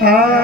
Yeah.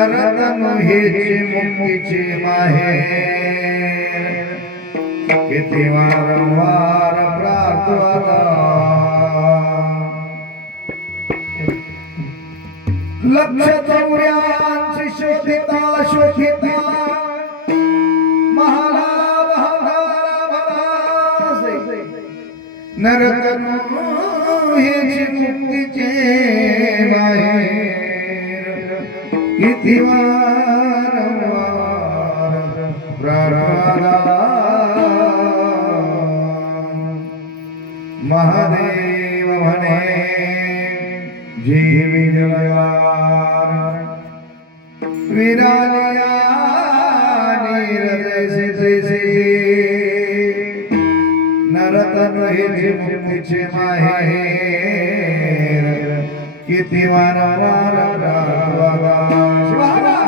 नरतनु हेची मुक्तीची माहेर किती वारंवार प्रार्थना लक्ष चौऱ्यांची शोधिता शोधिता महालाभ भरासे नरतनु हेची मुक्तीची माहेर किती वारंवार प्रार्थना महादेव म्हणे जीवी जलयार विरालिया नीरजैसे नरतनु हेची मुक्तीचे माहेर किती वारंवार प्रार्थना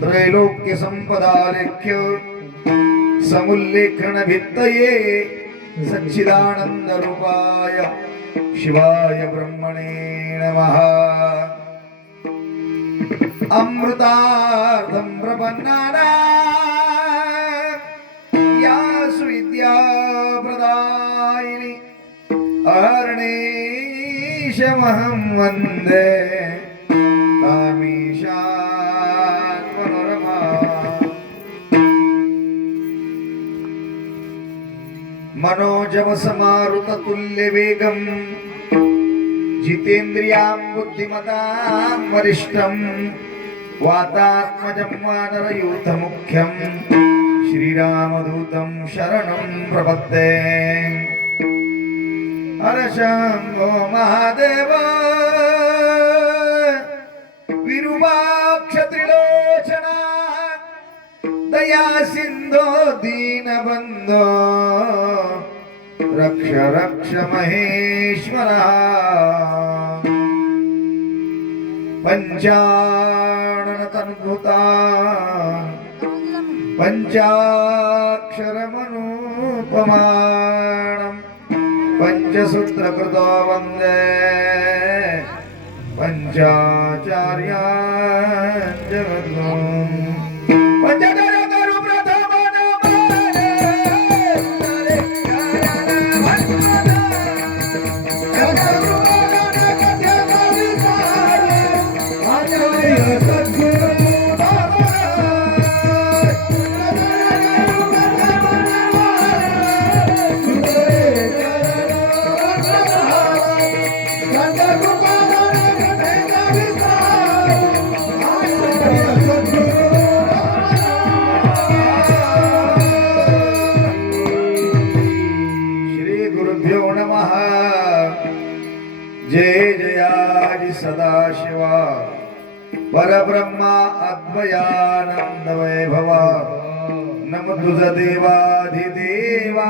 त्रैलोक्य संपदालेख्य समुल्लेखन भित्तये सच्चिदानंद रूपाय शिवाय ब्रह्मणे नमः अमृतार्थं प्रपन्नानां यासु विद्या प्रदायिनी अहर्निशमहं वन्दे कामीशान् मनोरमा मनोजव समारुततुल्यवेगं जितेन्द्रियां बुद्धिमतां वरिष्ठं वातात्मजं वानरयूथमुख्यं श्रीरामदूतं शरणं प्रपद्ये हरशंभो महादेव विरूपाक्ष त्रिलोचना दया सिंधो दीनबंधो रक्ष रक्ष महेश्वरा पंचानन तन्भुता पंचाक्षरमनुपमानम् पंचसूत्रकृतो वन्दे पंचाचार्यान् जगद्गुरुन् पंचाचार्यगुरु जय जयादि सदाशिवा परब्रह्मा अद्वयानंद वैभवा नम तुझ देवाधिदेवा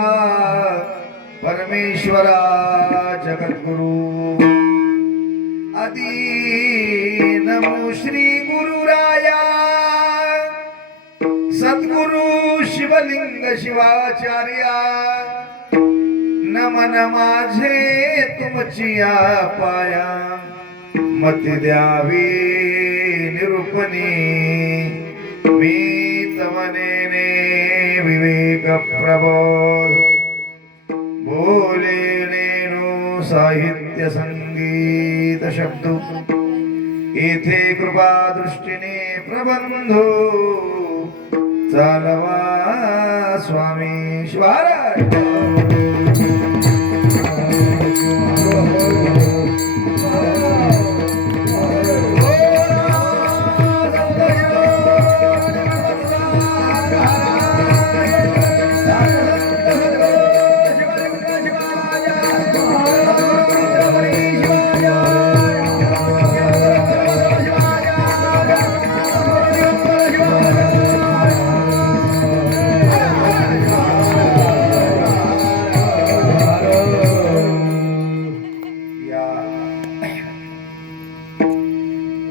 परमेश्वरा जगद्गुरु आदि नमो श्री गुरुराया सद्गुरु शिवलिंग शिवाचार्या नमन माझे तुमचिया पाया मती द्यावी निरूपणी मी तमनेने विवेक प्रबोध बोले नेनु साहित्य संगीत शब्द येथे कृपा दृष्टीने प्रबंधो चालवा स्वामी शिवाराज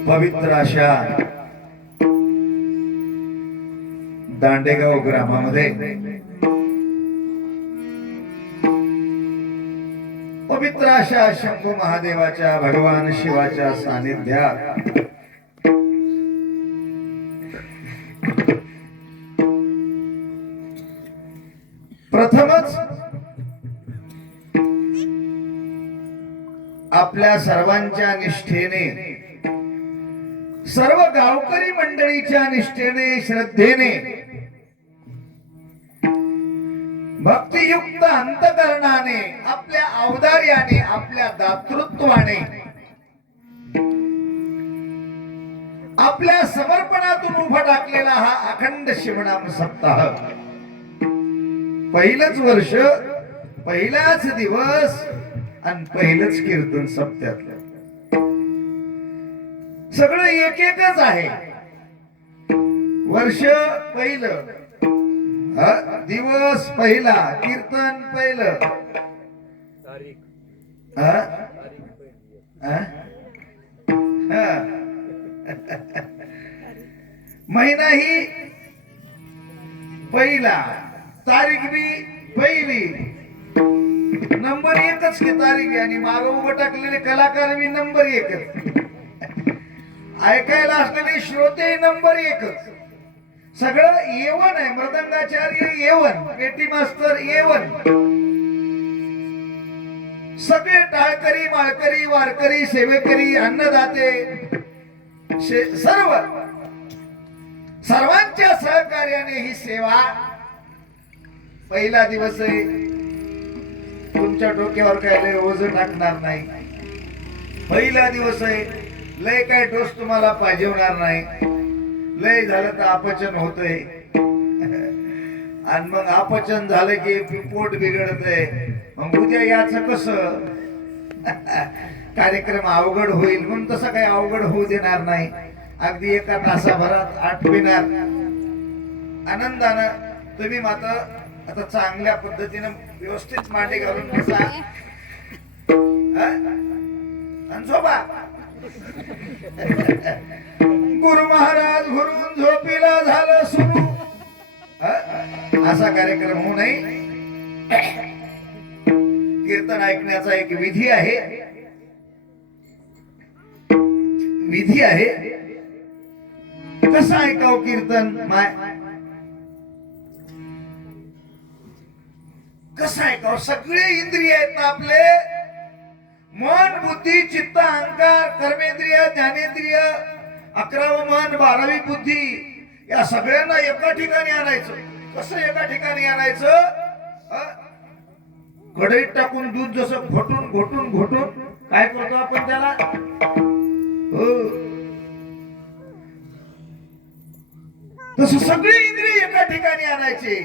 पवित्र अशा दांडेगाव ग्रामामध्ये पवित्र अशा शंभू महादेवाच्या भगवान शिवाच्या सानिध्यात प्रथमच आपल्या सर्वांच्या निष्ठेने, सर्व गावकरी मंडळीच्या निष्ठेने, श्रद्धेने, भक्तियुक्त अंतकरणाने, आपल्या औदार्याने, आपल्या दातृत्वाने, आपल्या समर्पणातून उभा टाकलेला हा अखंड शिवनाम सप्ताह, पहिलंच वर्ष, पहिलाच दिवस आणि पहिलंच कीर्तन सप्त्यातलं, सगळं एक एकच आहे. वर्ष पहिलं, दिवस पहिला, कीर्तन पहिलं, महिना ही पहिला, तारीख बी पहिली, नंबर एकच की तारीख, आणि मागे उभं टाकलेले कलाकार बी नंबर एकच, ऐकायला असलेले श्रोते नंबर एकच, सगळं येवन आहे. मृदंगाचार्य येवन, पेटी मास्तर येवन, सगळे टाळकरी, माळकरी, वारकरी, सेवेकरी, अन्नदाते, सर्वांच्या सहकार्याने ही सेवा. पहिला दिवस आहे, तुमच्या डोक्यावर काय लय ओझ टाकणार नाही. पहिला दिवस आहे, लय काय डोस तुम्हाला पाजवणार नाही. लय झालं तर अपचन होतंय, आणि मग अपचन झालं की पोट बिघडतंय. मग उद्या याचं कसं कार्यक्रम अवघड होईल, म्हणून तसं काही अवघड होऊ देणार नाही. अगदी एका तासाभरात आठविणार आनंदानं. तुम्ही मात्र आता चांगल्या पद्धतीनं व्यवस्थित मांडी घालून बसा आणि झोपा. गुरु महाराज घुरून झोपीला झालं सुरू, असा कार्यक्रम होऊ नये. कीर्तन ऐकण्याचा एक विधी आहे, विधी आहे. कसं ऐकावं कीर्तन, माय कसं ऐकावं? सगळे इंद्रिय आहेत ना आपले, मन, बुद्धी, चित्त, अहंकार, कर्मेंद्रिय, ज्ञानेंद्रिय, 11व मन, 12वी बुद्धी, या सगळ्यांना एका ठिकाणी आणायचं. कसं एका ठिकाणी आणायचं? कढईत टाकून दूध जसं घोटून घोटून घोटून काय करतो आपण त्याला, तसं सगळे इंद्रिय एका ठिकाणी आणायचे.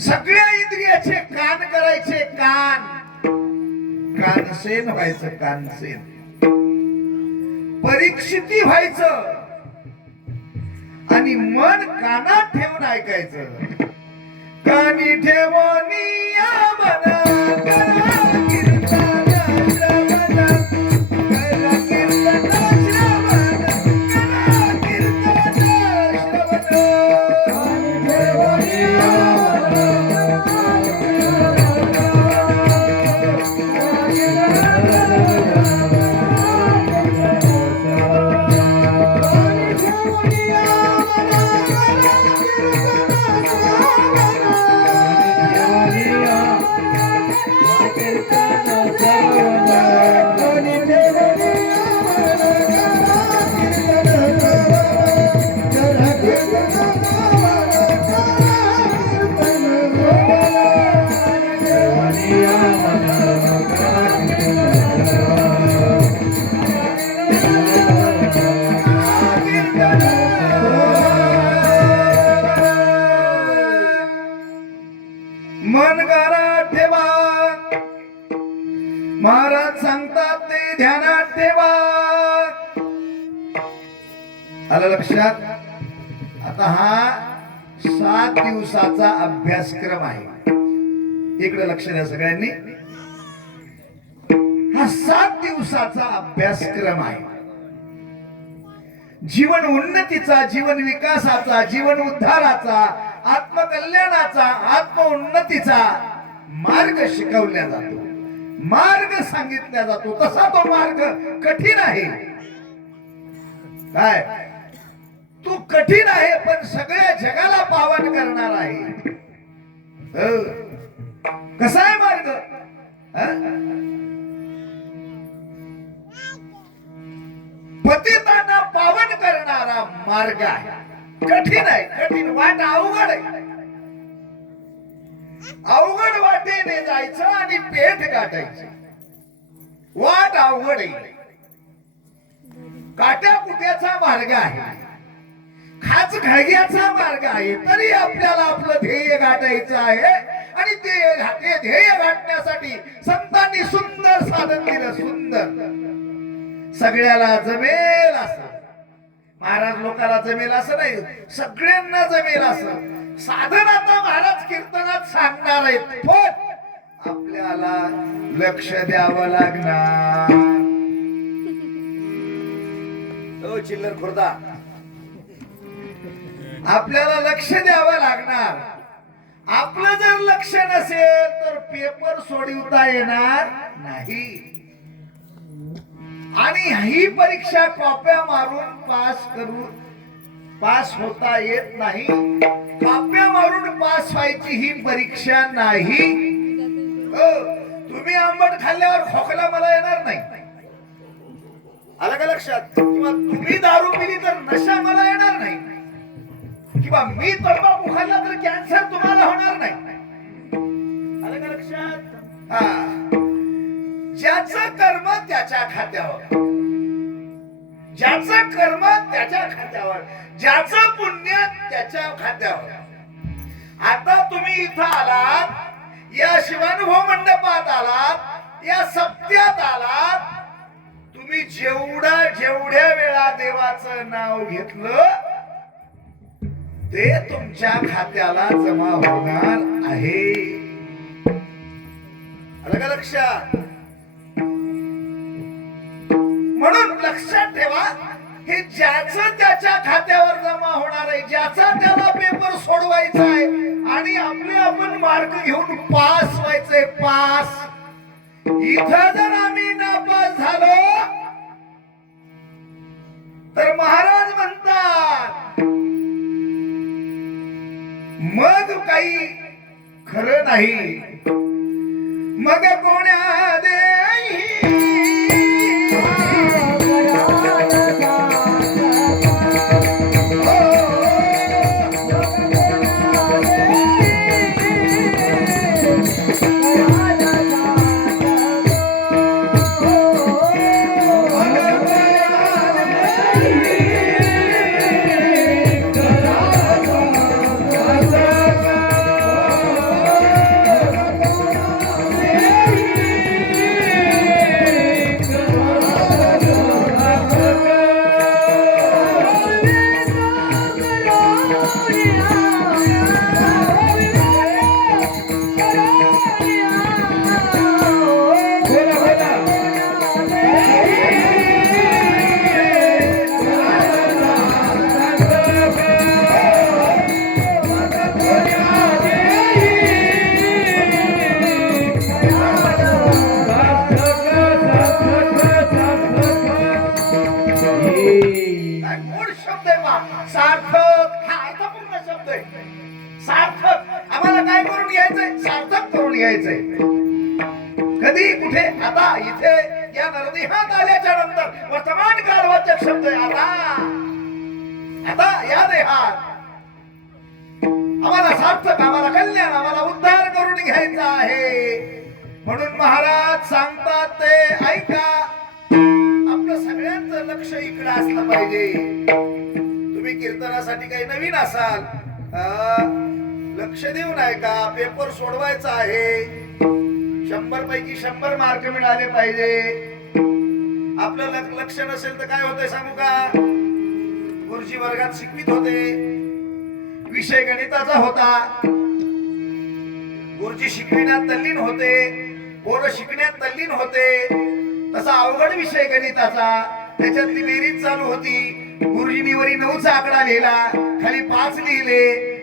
सगळ्या इंद्रियाचे कान करायचे, कान, कानसेन व्हायचं, कानसेन, परीक्षिती व्हायचं, आणि मन कानात ठेवून ऐकायचं. कानी ठेवणी मन महाराज सांगतात ते ध्यानात ठेवा. आलं लक्षात? आता हा 7 दिवसाचा अभ्यासक्रम आहे. इकडे लक्ष द्या सगळ्यांनी. हा 7 दिवसाचा अभ्यासक्रम आहे. जीवन उन्नतीचा, जीवन विकासाचा, जीवन उद्धाराचा, आत्मकल्याणाचा, आत्मोन्नतीचा मार्ग शिकवला जातो, मार्ग सांगितला जातो. तसा तो मार्ग कठीण आहे. काय तो कठीण आहे, पण सगळ्या जगाला पावन करणार आहे. कसा आहे मार्ग? पतितांना पावन करणारा मार्ग आहे. कठीण आहे, कठीण वाट, अवघड आहे. अवघड वाटेने जायचं आणि पेठ गाठायची. वाट अवघड आहे, काट्या कुट्याचा मार्ग आहे, खाच खळग्याचा मार्ग आहे. तरी आपल्याला आपलं ध्येय गाठायचं आहे. आणि ते ध्येय गाठण्यासाठी संतांनी सुंदर साधन दिलं. सुंदर, सगळ्याला जमेल असं. महाराज लोकांना जमेल असं नाही, सगळ्यांना जमेल असं साधन आता महाराज कीर्तनात सांगणार आहेत. पण आपल्याला लक्ष द्यावं लागणार. ओ चिल्लर खुर्दा, आपल्याला लक्ष द्यावं लागणार. आपलं जर लक्ष नसेल तर पेपर सोडवता येणार नाही. आणि ही परीक्षा कॉप्या मारून पास होता येत नाही. कॉप्या मारून पास व्हायची ही परीक्षा नाही. तुम्ही आंबट खाल्ल्यावर खोकला मला येणार नाही, आलं का लक्षात? किंवा तुम्ही दारू पिली तर नशा मला येणार नाही, किंवा मी तंबाखू खाल्ला तर कॅन्सर तुम्हाला होणार नाही. आलं का लक्षात? ज्याचं कर्म त्याच्या खात्यावर, ज्याचं कर्म त्याच्या खात्यावर, ज्याचं पुण्य त्याच्या खात्यावर. आता तुम्ही इथं आलात, या शिवानुभव मंडपात आलात, या सप्त्यात आलात. तुम्ही जेवढ्या वेळा देवाचं नाव घेतलं ते तुमच्या खात्याला जमा होणार आहे. आलं का लक्षात? म्हणून लक्षात ठेवा, हे ज्याचं त्याच्या खात्यावर जमा होणार आहे, ज्याचा त्याला पेपर सोडवायचा आहे आणि आपले आपण मार्क घेऊन पास व्हायचंय. पास. इथं जर आम्ही नापास झालो तर महाराज म्हणतात मग काही खरं नाही. मग कोण्या देई सार्थक. हा अर्थपूर्ण शब्द आहे. सार्थक. आम्हाला काय करून घ्यायचंय? सार्थक करून घ्यायचंय. कधी कुठे? आता इथे या नरदेहात आल्याच्या नंतर वर्तमान कालवाचक शब्द आहे. आता या देहात आम्हाला सार्थक, आम्हाला कल्याण, आम्हाला उद्धार करून घ्यायचा आहे. म्हणून महाराज सांगतात ते ऐका. आपलं सगळ्यांचं लक्ष इकडे असलं पाहिजे. तुम्ही कीर्तनासाठी काही नवीन असाल, लक्ष देऊन ऐका. पेपर सोडवायचा आहे. 100 पैकी 100 मार्क मिळाले पाहिजे. आपलं लक्ष नसेल तर काय होतंय सांगू का? गुरुजी वर्गात शिकवित होते, विषय गणिताचा होता. गुरुजी शिकविण्यात तल्लीन होते, पोरं शिकण्यात तल्लीन होते. तसा अवघड विषय गणिताचा. त्याच्यातली बेरीज चालू होती. गुरुजींनी वरी 9चा आकडा लिहिला, खाली 5 लिहिले,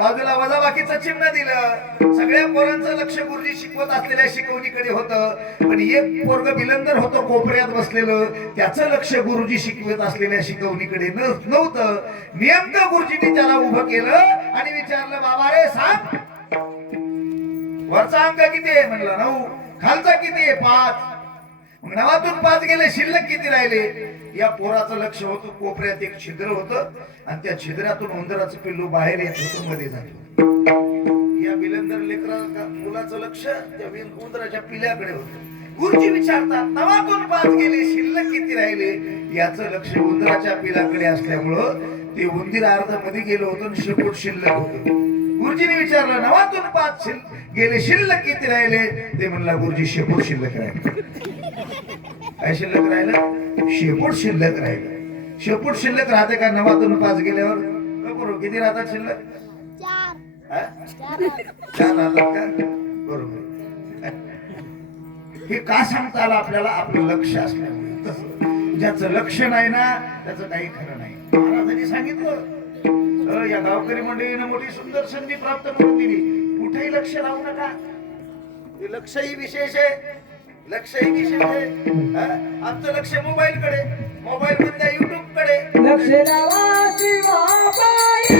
बाजूला वजाबाकीचं चिन्ह दिलं. सगळ्या पोरांचं लक्ष गुरुजी शिकवत असलेल्या शिकवणीकडे होतं. पण एक पोरग बिलंदर होतं कोपऱ्यात बसलेलं, त्याचं लक्ष गुरुजी शिकवत असलेल्या शिकवणीकडे नव्हतं. नेमकं गुरुजींनी त्याला उभं केलं आणि विचारलं, बाबा रे सांग, वरचा अंक किती आहे? म्हणलं 9. खालचा किती आहे? 5. 9तून 5 गेले, शिल्लक किती राहिले? या पोराचं लक्ष होतं कोपऱ्यात एक छिद्र होतं आणि त्या छिद्रातून उंदराचं पिल्लू बाहेर येत होतं, मध्ये जात. या बिलंदर लेकरा मुलाचं लक्ष त्या उंदराच्या पिल्याकडे होतं. गुरुजी विचारतात, 9तून 5 गेले, शिल्लक किती राहिले? याचं लक्ष उंदराच्या पिलाकडे असल्यामुळं ते उंदीर अर्ध मध्ये गेलं होतं आणि शेपूट शिल्लक होतं. गुरुजीने विचारलं, 9तून 5 गेले, शिल्लक किती राहिले? ते म्हणला, गुरुजी शेपूट शिल्लक राहिले. काय शिल्लक राहिलं? शेपूट शिल्लक राहिलं. शेपूट शिल्लक राहते का 9तून 5 गेल्यावर? किती राहतात शिल्लक? 4 राहतात का? बरोबर. हे का सांगता आलं आपल्याला? आपलं लक्ष असल्यामुळे. ज्याचं लक्ष नाही ना त्याचं काही खरं नाही. महाराजांनी सांगितलं, या गावकरी मंडळीनं मोठी सुंदर संधी प्राप्त करून दिली. कुठेही लक्ष लावू नका. लक्षही विशेष आहे, लक्षही विशेष आहे. आमचं लक्ष मोबाईल कडे, मोबाईल मधल्या युट्यूब कडे. लक्ष लावा शिवाबाई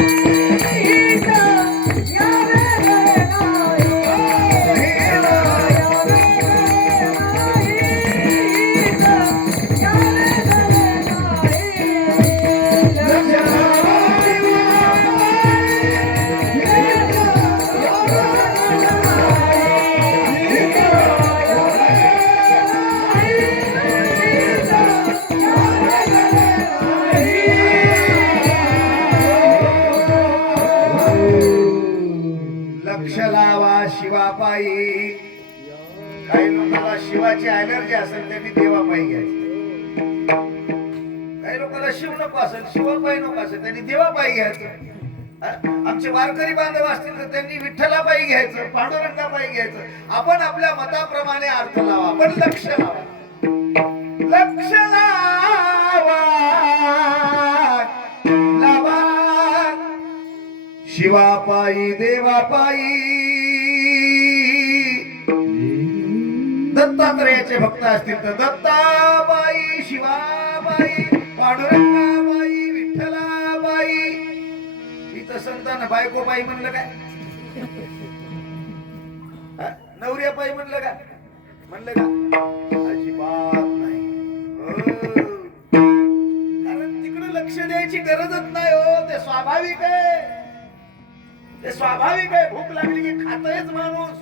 शिवापायी. काही लोकांना शिवाची ॲलर्जी असेल त्यांनी देवापायी घ्यायचं. काही लोकांना शिव नको असेल, शिवापायी नको असेल त्यांनी देवापायी घ्यायचं. आमचे वारकरी बांधव असतील तर त्यांनी विठ्ठलापायी घ्यायचं, पांडुरंगापायी घ्यायचं. आपण आपल्या मताप्रमाणे अर्थ लावा, पण लक्ष लावा. लक्ष लावा, लावा शिवापायी देवापायी. दत्तात्रयाचे भक्त असतील तर दत्ताबाई, शिवाबाई, पांडुरंगाबाई, विठ्ठलाबाई. इथं संतान बायकोबाई म्हणलं काय? नवऱ्याबाई म्हणलं का? म्हणलं का? अजिबात नाही. कारण तिकडे लक्ष द्यायची गरजच नाही हो. ते स्वाभाविक आहे, ते स्वाभाविक आहे. भूक लागली की खातोयच माणूस,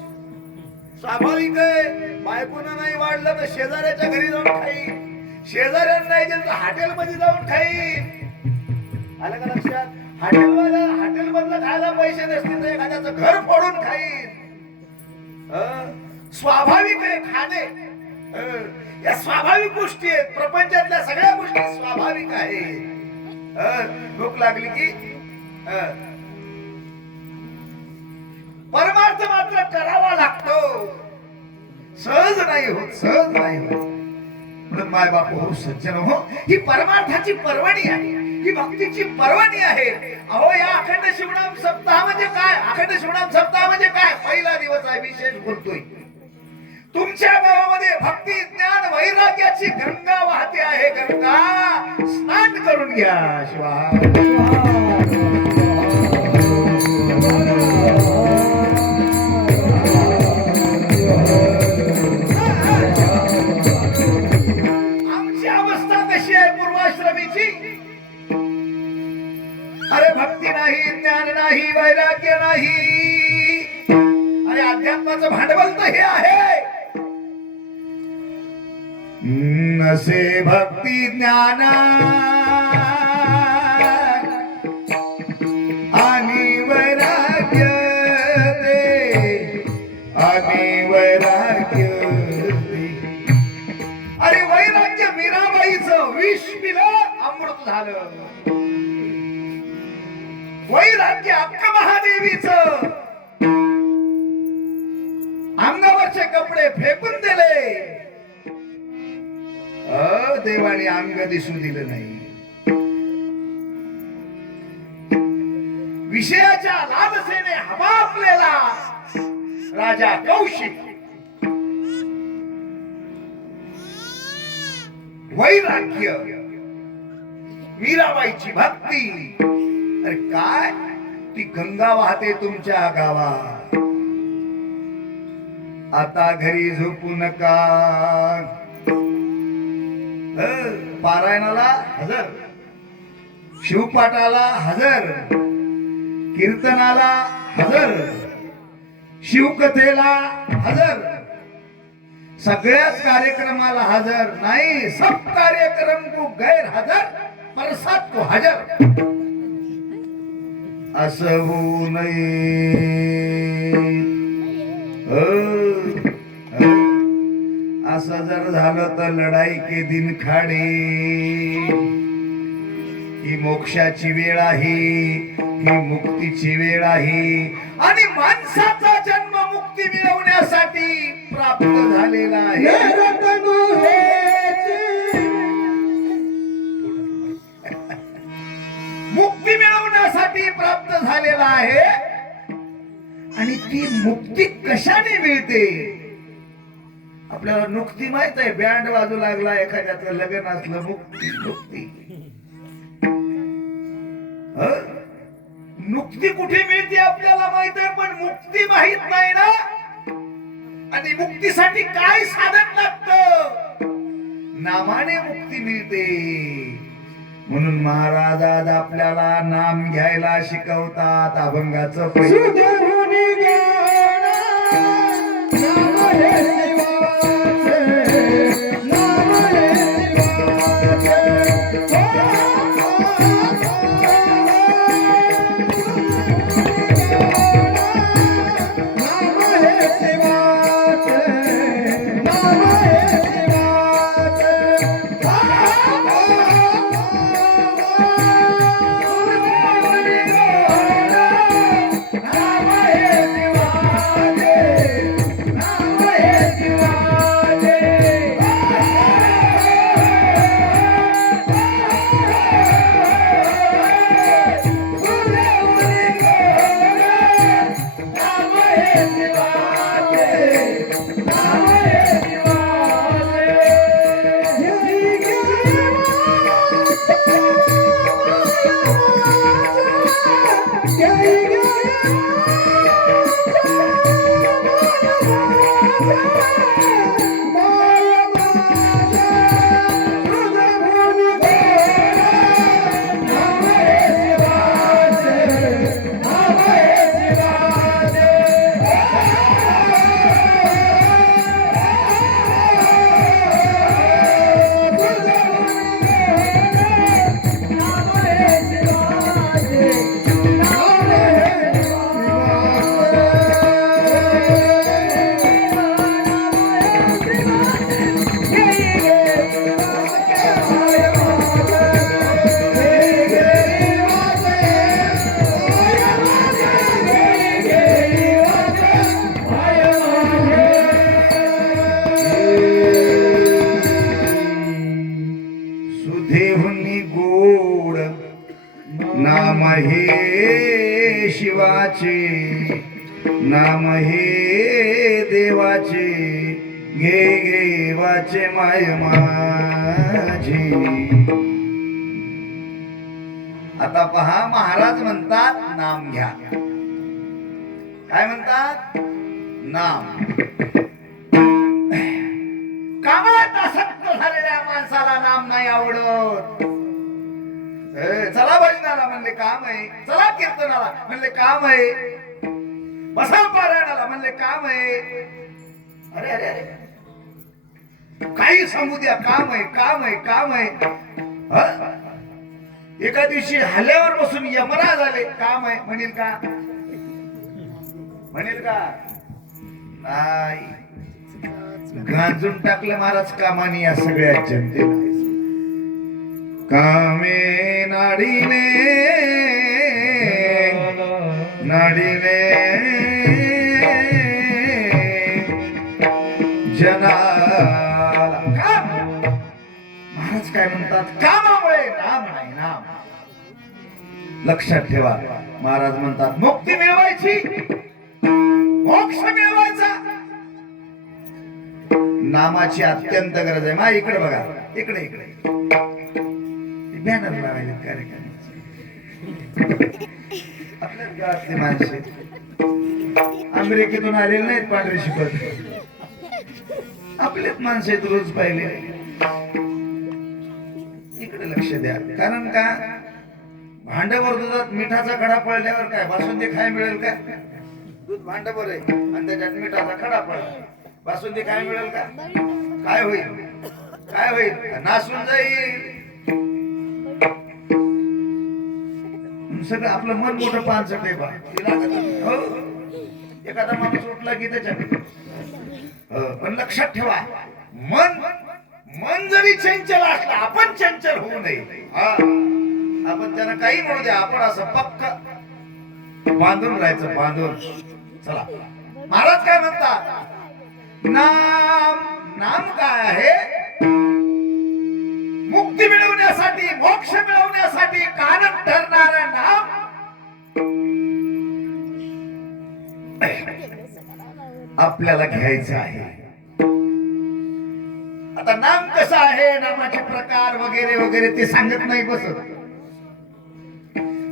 स्वाभाविक आहे. बायकोनं नाही वाढलं तर शेजाऱ्याच्या घरी जाऊन खाईन, शेजाऱ्यांना नाही त्यांचं हॉटेल मध्ये जाऊन खाईन. आलं का लक्षात? हॉटेल मधलं खायला पैसे नसतील तर एखाद्याचं घर फोडून खाईन. स्वाभाविक आहे खाणे. या स्वाभाविक गोष्टी आहेत. प्रपंचातल्या सगळ्या गोष्टी स्वाभाविक आहेत. भूक लागली की परमार्थ मात्र करावा लागतो. सहज नाही होत, सहज नाही होत. म्हणून माय बाप हो, सज्जन हो, ही परमार्थाची पर्वणी आहे, ही भक्तीची पर्वणी आहे. अहो, या अखंड शिवनाम सप्ताह म्हणजे काय? अखंड शिवनाम सप्ताह म्हणजे काय? पहिला दिवस आहे, विशेष बोलतोय. तुमच्या गावामध्ये भक्ती, ज्ञान, वैराग्याची गंगा वाहते आहे. गंगा स्नान करून घ्या. शिवा भक्ती नाही, ज्ञान नाही, वैराग्य नाही. अरे अध्यात्माचं भांडवल तर हे आहे. नसे भक्ती ज्ञान आणि वैराग्य दे, आणि वैराग्य दे. अरे वैराग्य मीराबाईचं विष पिलं, अमृत झालं. वैराग्य अक्का महादेवीचं अंगावरचे कपडे फेकून दिले. देवाने अंग दिसू दिलं नाही. विषयाच्या लालसेने हवापलेला राजा कौशिक वैराग्य, मीराबाईची भक्ती. अरे काय ती गंगा वाहते तुमच्या गावात. आता घरी झोपू नका. पारायणाला हजर, शिवपाठाला हजर, कीर्तनाला हजर, शिवकथेला हजर, सगळ्याच कार्यक्रमाला हजर नाही. सब कार्यक्रम को गैर हजर, प्रसाद को हजर. असं होऊ नये. असं जर झालं तर लढाई के दिन खाडे. ही मोक्षाची वेळ आहे, ही मुक्तीची वेळ आहे. आणि माणसाचा जन्म मुक्ती मिळवण्यासाठी प्राप्त झालेला आहे. मुक्ती मिळवण्यासाठी प्राप्त झालेला आहे. आणि ती मुक्ती कशाने मिळते आपल्याला नुकती माहित आहे. बँड वाजू लागला, एखाद्याचं लग्न असलं, मुक्ती मुक्ती. मुक्ती कुठे मिळते आपल्याला माहित आहे, पण मुक्ती माहित नाही ना. आणि मुक्तीसाठी काय साधन लागतं. नामाने मुक्ती मिळते. म्हणून महाराज आज आपल्याला नाम घ्यायला शिकवतात. अभंगाचं पहिलं नाम हे शिवाचे, नाम हे देवाचे, घे घे वाचे माय माझी. आता पहा महाराज म्हणतात नाम घ्या. काय म्हणतात? नाम. कामात आसक्त झालेल्या माणसाला नाम नाही आवडत. चला भजनाला म्हणले काम आहे, चला कीर्तनाला म्हणले काम आहे, बसा पारायणाला म्हणले काम आहे. अरे अरे अरे काही सांगू द्या, काम आहे काम आहे काम आहे. एका दिवशी हल्ल्यावर बसून यमराज आले, काम आहे म्हणेल का? म्हणेल का? नाही. गांजून टाकलं महाराज कामानी या सगळ्या जनतेला. कामे नाडीने नाडीने जनाला काम काय म्हणतात, कामामुळे नाम नाही नाम. लक्षात ठेवा, महाराज म्हणतात मुक्ती मिळवायची, मोक्ष मिळवायचा, नामाची अत्यंत गरज आहे. मा इकडे बघा, इकडे इकडे बॅनर लावायला कार्यक्रमाचे. आपल्याच गावातली माणसे अमेरिकेतून आलेले नाहीत पांढरे शिकत, आपलेच माणसं आहेत रोज पाहिले. इकडे लक्ष द्या, कारण का भांड्यावर दुधात मिठाचा खडा पडल्यावर काय बासुंदी खाय मिळेल का? दूध भांड्यावर आहे आणि त्याच्यात मिठाचा खडा पडला, बासुंदी खाय मिळेल का? काय होईल? काय होईल? नासून जाईल. सगळं आपलं मन मोठं पानसट आहे बा. हो, एखादा माणूस उठला की त्याच्यात. पण लक्षात ठेवा, मन जरी चंचल असलं, आपण चंचल होऊ नये. आपण त्यांना काही म्हणू द्या, आपण असं पक्क बांधून राहायचं, बांधून. चला, महाराज काय म्हणतात, नाम काय आहे? मुक्ती मिळवण्यासाठी, मोक्ष मिळवण्यासाठी कारण ठरणारं नाम आपल्याला घ्यायचं आहे. आता नाम कसं आहे, नामाचे प्रकार वगैरे वगैरे ते सांगत नाही बसत,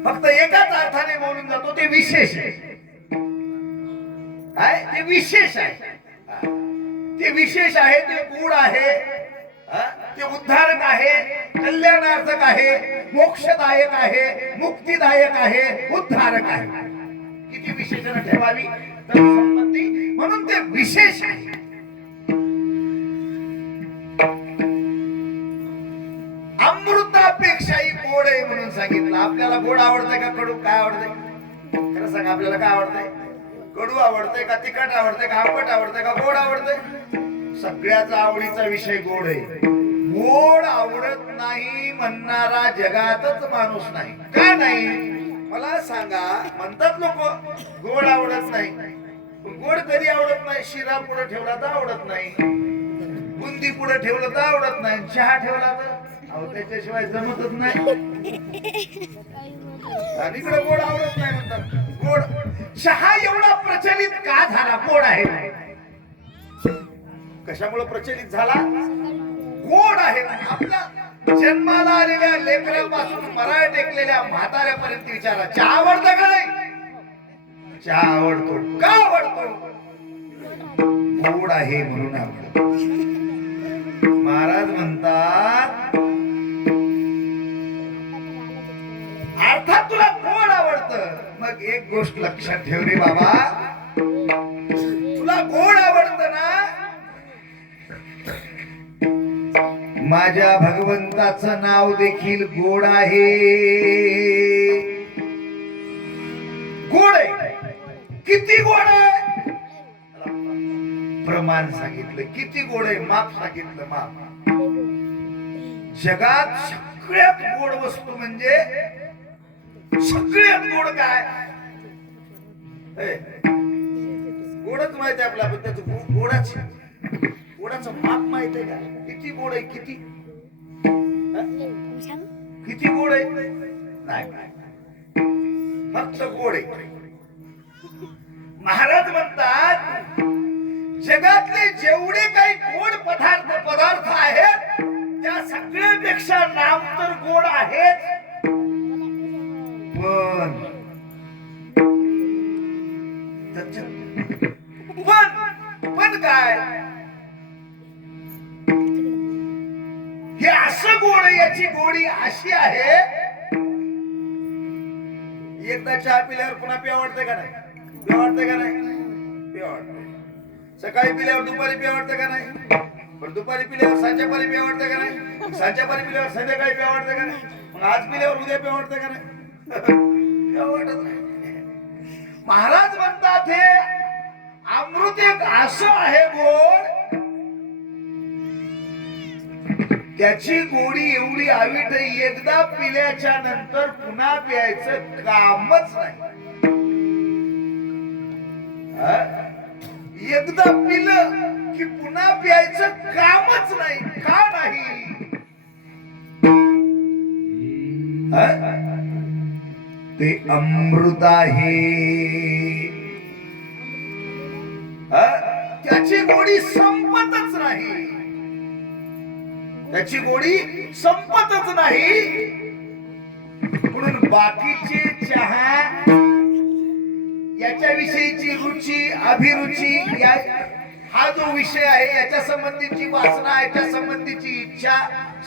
फक्त एकाच अर्थाने बोलून जातो, ते विशेष आहे. काय ते विशेष आहे? ते विशेष आहे, ते गूढ आहे, ते उद्धारक आहे, कल्याणार्थक आहे, मोक्षदायक आहे, मुक्तिदायक आहे, उद्धारक आहे. किती विशेषण ठेवावी तर संबंधी, म्हणून ते विशेष आहे. अमृतापेक्षाही गोड आहे म्हणून सांगितलं. आपल्याला गोड आवडतंय का कडू? काय आवडतंय? खरं सांग, आपल्याला काय आवडतंय? कडू आवडतंय का तिखट आवडतंय का आंबट आवडतंय का गोड आवडतंय? सगळ्याचा आवडीचा विषय गोड आहे. गोड आवडत नाही म्हणणारा जगातच माणूस नाही. का नाही मला सांगा? म्हणतात लोक गोड आवडत नाही. गोड कधी आवडत नाही? शिरा पुढे ठेवला तर आवडत नाही, बुंदी पुढे ठेवलं तर आवडत नाही, चहा ठेवला तर त्याच्याशिवाय जमतच नाही. आणि इकडे गोड आवडत नाही म्हणतात. गोड चहा एवढा प्रचलित का झाला? गोड आहे. कशामुळे प्रचलित झाला? गोड आहे. आपल्या जन्माला आलेल्या लेकरापासून मराय टेकलेल्या म्हाताऱ्यापर्यंत विचारा, चहा आवडतं का नाही? चहा आवडतो. का आवडतो? गोड आहे म्हणून आवडतो. महाराज म्हणतात, अर्थात तुला गोड आवडतं. मग एक गोष्ट लक्षात ठेव रे बाबा, तुला गोड आवडतं ना, माझ्या भगवंताचं नाव देखील गोड आहे. गोड आहे. किती गोड आहे? प्रमाण सांगितलं. किती गोड आहे? माप सांगितलं. माप. जगात सगळ्यात गोड वस्तू म्हणजे, सगळ्यात गोड काय? गोडच माहिती आहे आपल्याला, पण त्याचं गोडाचं माप माहित आहे का? किती गोड आहे? किती किती गोड आहे? नाही, फक्त गोड आहे. महाराज म्हणतात, जगातले जेवढे काही गोड पदार्थ आहेत, त्या सगळ्यापेक्षा नाम तर गोड आहेत. पण काय हे असं गोड? याची गोडी अशी आहे, एकदा चहा पिल्यावर पुन्हा पिवाडते का नाही? पिवाडते का नाही? पिवाडते. सकाळी पिल्यावर दुपारी पिवाडते का नाही? पण दुपारी पिल्यावर सांच्या पारी पिवाडते का नाही? सांच्या पारी पिल्यावर संध्याकाळी पिवाडते का नाही? मग आज पिल्यावर उद्या पिवाडते का नाही? पिवाडत नाही. महाराज म्हणतात, हे अमृत एक असं आहे गोड, त्याची गोडी एवढी आवीट, एकदा पिल्याच्या नंतर पुन्हा प्यायचं कामच नाही. एकदा पिलं की पुन्हा प्यायचं कामच नाही. का नाही? ते अमृत आहे. त्याची गोडी संपतच नाही. त्याची गोडी संपतच नाही. म्हणून बाकीचे चहा याच्याविषयीची रुची अभिरुची हा जो विषय आहे याच्या संबंधीची वासना याच्या संबंधीची इच्छा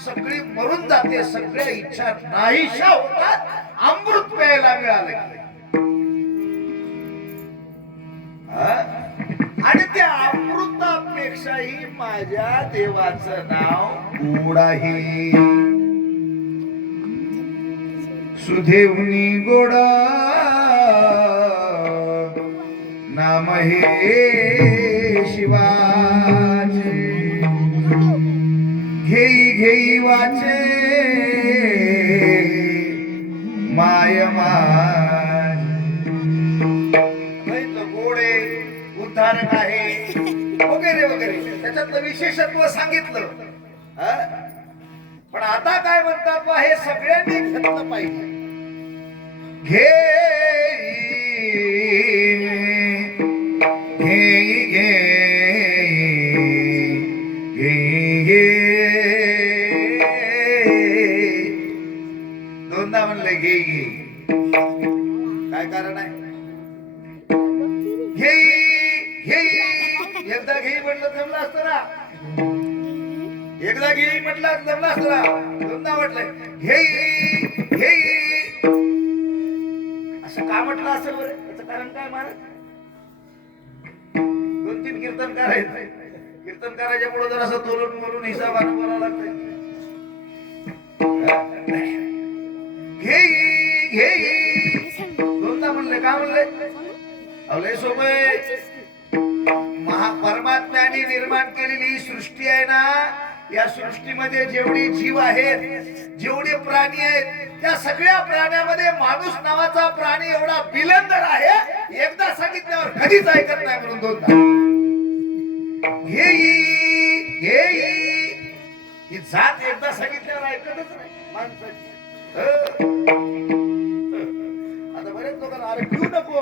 सगळी मरून जाते. सगळ्या इच्छा नाहीशा होतात अमृत प्यायला मिळाले. आणि त्या अमृतापेक्षाही माझ्या देवाचं नाव गोड आहे. सुधेवनी गोडा नाम हे शिवाचे. घेई घेई वाचे माय गोडे उद्धारक आहे वगैरे वगैरे त्याच्यातलं विशेषत्व सांगितलं. पण आता काय म्हणतात बा हे सगळ्यांनी घेतलं पाहिजे. घे घे घे घे दोनदा म्हणलं घे घे. काय कारण आहे? घे घे एकदा घे म्हटलं जमलं असतं ना. एकदा घे म्हटलं जमलं असतं ना. दोनदा म्हटलं घे घे असं का म्हटलं असेल बरं? त्याचं कारण काय महाराज? 2-3 कीर्तन करायचं. कीर्तन करायच्या पुढे जर असं तोलून बोलून हिसाबाने बोलावं लागतं. घे घे दोनदा म्हणले. का म्हणले? अवलय सोबत परमात्म्याने निर्माण केलेली सृष्टी आहे ना. या सृष्टीमध्ये जेवढे जीव आहेत जेवढे प्राणी आहेत त्या सगळ्या प्राण्यामध्ये माणूस नावाचा प्राणी एवढा बिलंदर आहे. एकदा सांगितल्यावर कधीच ऐकत नाही म्हणून दोनदा घे ही जात एकदा सांगितल्यावर ऐकतच नाही माणसाची. आता बरेच लोकांना अरे पिऊ नको.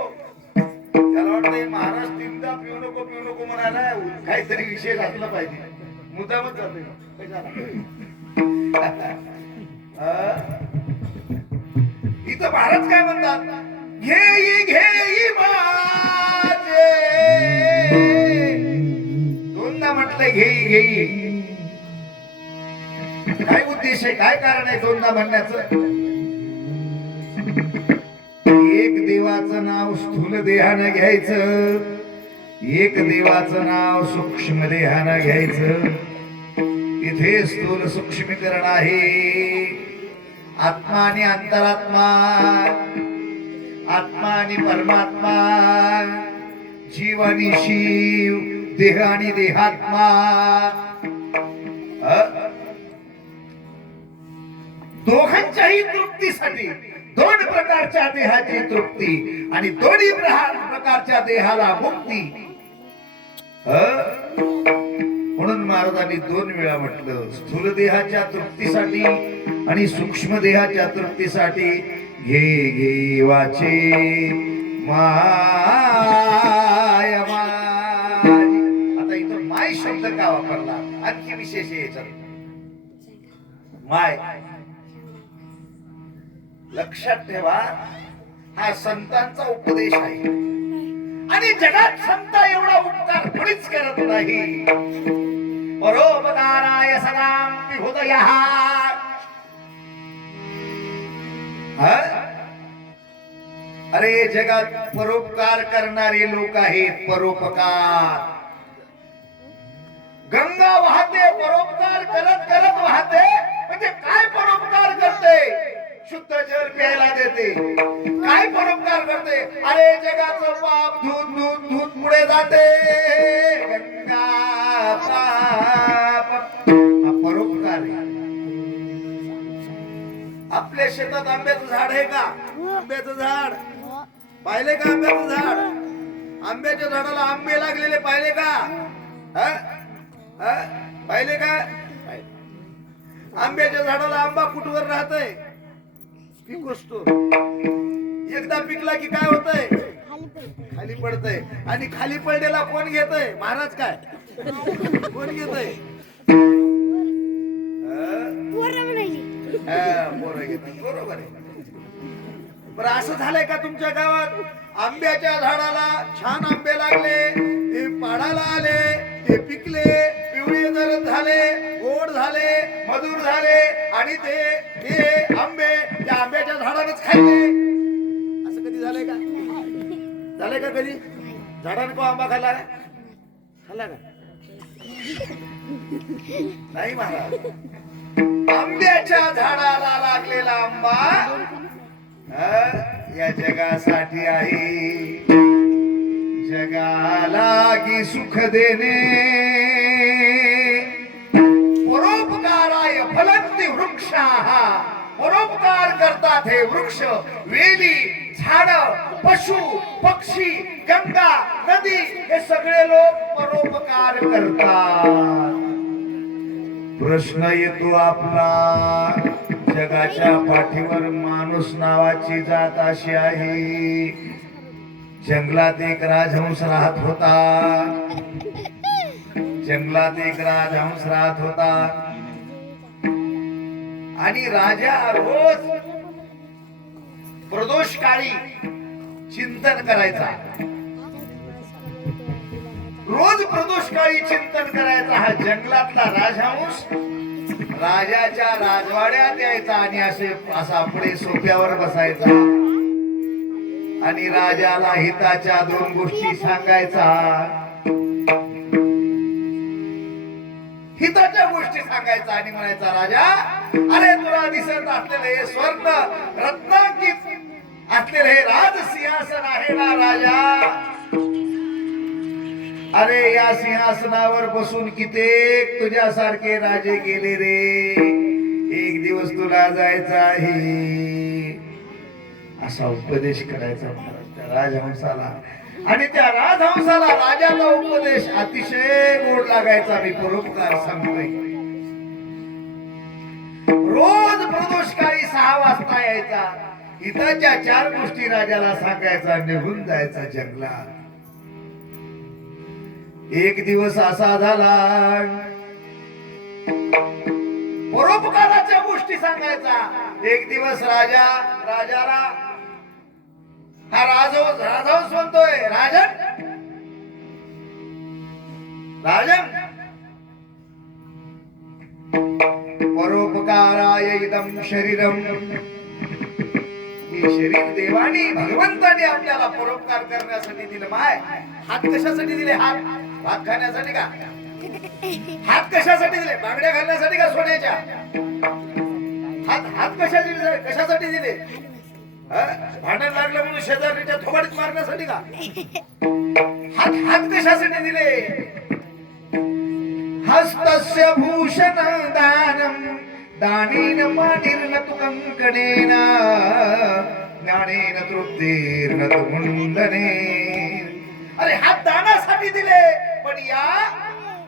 त्याला वाटतं महाराज 3दा पिऊ नको म्हणायला काहीतरी विशेष असला पाहिजे. मुद्दामच जाते. इथं महाराज काय म्हणतात? घेई घेई माझे. दोनदा म्हटलंय घेई घेई. काय उद्देश आहे? काय कारण आहे दोनदा म्हणण्याचं? एक देवाचं नाव स्थूल देहानं घ्यायचं. एक देवाचं नाव सूक्ष्म देहानं घ्यायचं. इथे स्थूल सूक्ष्मीकरण आहे. आत्मा आणि अंतरात्मा, आत्मा आणि परमात्मा, जीव आणि शिव, देह आणि देहात्मा. दोघांच्याही तृप्तीसाठी 2 प्रकारच्या देहाची तृप्ती आणि दोन्ही प्रकारच्या देहाला मुक्ती. म्हणून महाराजांनी 2 वेळा म्हटलं स्थूल देहाच्या तृप्तीसाठी आणि सूक्ष्म देहाच्या तृप्तीसाठी घे घे वाचे माय माझी. आता इथं माय शब्द का वापरला? आणखी विशेष आहे याच्यात. माय लक्षात ठेवा हा संतांचा उपदेश आहे. आणि जगात संत एवढा उपकार कोणीच करत नाही. परोपकाराय सदां विभूतयः. अरे जगात परोपकार करणारे लोक आहेत. परोपकार गंगा वाहते परोपकार करत करत वाहते. म्हणजे काय परोपकार करते? शुद्ध जल प्यायला देते. काय परोपकार करते? अरे जगाचं पाप धुत धुत धुत पुढे जाते. गंगा पाप हा परोपकार आहे. आपल्या शेतात आंब्याचं झाड आहे का? आंब्याचं झाड पाहिले का? आंब्याचं झाड, आंब्याच्या झाडाला आंबे लागलेले पाहिले का? पाहिले का? आंब्याच्या झाडाला आंबा कुठवर राहतोय? पिकोस्तो एकदा पिकला की काय होतंय खाली पडतंय आणि खाली पडलेला कोण घेतोय महाराज काय कोण घेतोय पोरं घेतात बरोबर आहे बरं असं झालंय का तुमच्या गावात आंब्याच्या झाडाला छान आंबे लागले ते पाडाला आले ते पिकले पिवळे जरद झाले गोड झाले मधुर झाले आणि ते आंबे त्या आंब्याच्या झाडानच खाल्ले असं कधी झालंय का झालंय का कधी झाडाने को आंबा खाल्ला का नाही महाराज आंब्याच्या झाडाला लागलेला आंबा या जगासाठी आहे जगाला की सुख देणे परोपकाराय फलंती वृक्षाः परोपकार करतात हे वृक्ष वेली झाड पशु पक्षी गंगा नदी हे सगळे लोक परोपकार करतात प्रश्न येतो आपला जगाच्या पाठीवर माणूस नावाची जात अशी आहे जंगलात एक राजहंस राहत होता जंगलात एक राजहंस राहत होता आणि राजा रोज प्रदोष काळी चिंतन करायचा रोज प्रदोष काळी चिंतन करायचा हा जंगलातला राजहंस राजाच्या राजवाड्यात यायचा आणि असा पुढे सोफ्यावर बसायचा आणि राजाला हिताच्या दोन गोष्टी सांगायचा हिताच्या गोष्टी सांगायचा आणि म्हणायचा राजा अरे तुला दिसत असलेलं हे स्वर्ण रत्नांकित असलेलं हे राज सिंहासन आहे ना राजा अरे या सिंहासनावर बसून कित्येक तुझ्यासारखे राजे गेले रे एक दिवस तुला जायचं आहे असा उपदेश करायचा त्या राजहंसाला आणि त्या राजहंसाला राजाचा उपदेश अतिशय गोड लागायचा मी परोपकार सांगतोय रोज प्रदोष काळी 6 वाजता यायचा हिताच्या 4 गोष्टी राजाला सांगायचा निघून जायचा जंगलात एक दिवस असा झाला परोपकाराच्या गोष्टी सांगायचा एक दिवस राजाला हा राजहंस म्हणतोय राजन परोपकाराय इदं शरीरम हे शरीर देवानी भगवंताने आपल्याला परोपकार करण्यासाठी दिलं माय हात कशासाठी दिले हात भात खाण्यासाठी का हात कशासाठी दिले बांगड्या घालण्यासाठी का सोन्याच्या हात कशासाठी दिले भांडण लागलं म्हणून शेजारीच्या थोबाडीत मारण्यासाठी का हात कशासाठी दिले हस्तस्य भूषण दानम दानेन पाणिर्न तु कंकणेन ज्ञानेन तृप्तिर्न तु मुंडने अरे हात दानासाठी दिले पण या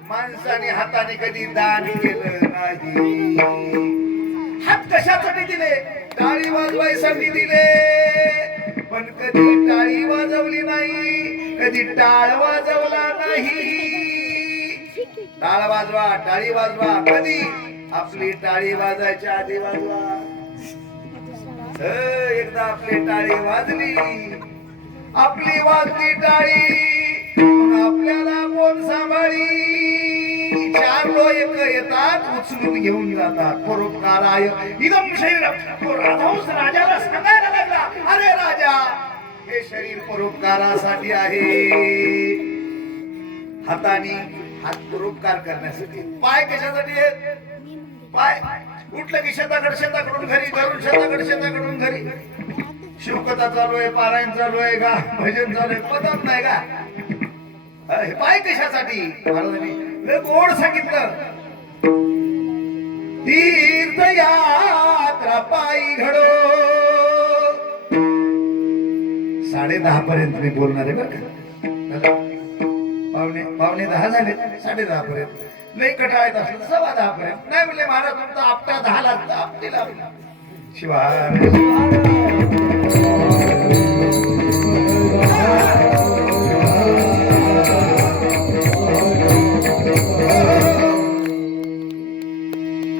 माणसाने हाताने कधी दान केलं नाही हात कशासाठी दिले टाळी वाजवायसाठी दिले पण कधी टाळी वाजवली नाही कधी टाळ वाजवला नाही टाळ वाजवा टाळी वाजवा कधी आपली टाळी वाजायच्या आधी वाजवा एकदा आपली टाळी वाजली आपली वाजली टाळी आपल्याला कोण सांभाळी 4 लोक येतात उचलून घेऊन जातात परोपकाराय इदं शरीरम तो राजहंस राजाला सांगायला लागला अरे राजा हे शरीर परोपकारासाठी आहे हाताने हात परोपकार करण्यासाठी पाय कशासाठी आहेत पाय उठलं की शेताकडून घरी घरून शेताकडून घरी शिवकथा चालू आहे पारायण चालू आहे का भजन चालू आहे पदम नाही का हे पाय कशासाठी महाराजांनी लय गोड सांगितलं तीर्थयात्रा पायी घडो 10:30 पर्यंत मी बोलणार आहे बरं का पावणे 10 झाले 10:30 पर्यंत लई कटाळत असलं 10:15 पर्यंत नाही म्हणले महाराज तुमचा आपटा 10 ला आपटीला शिवार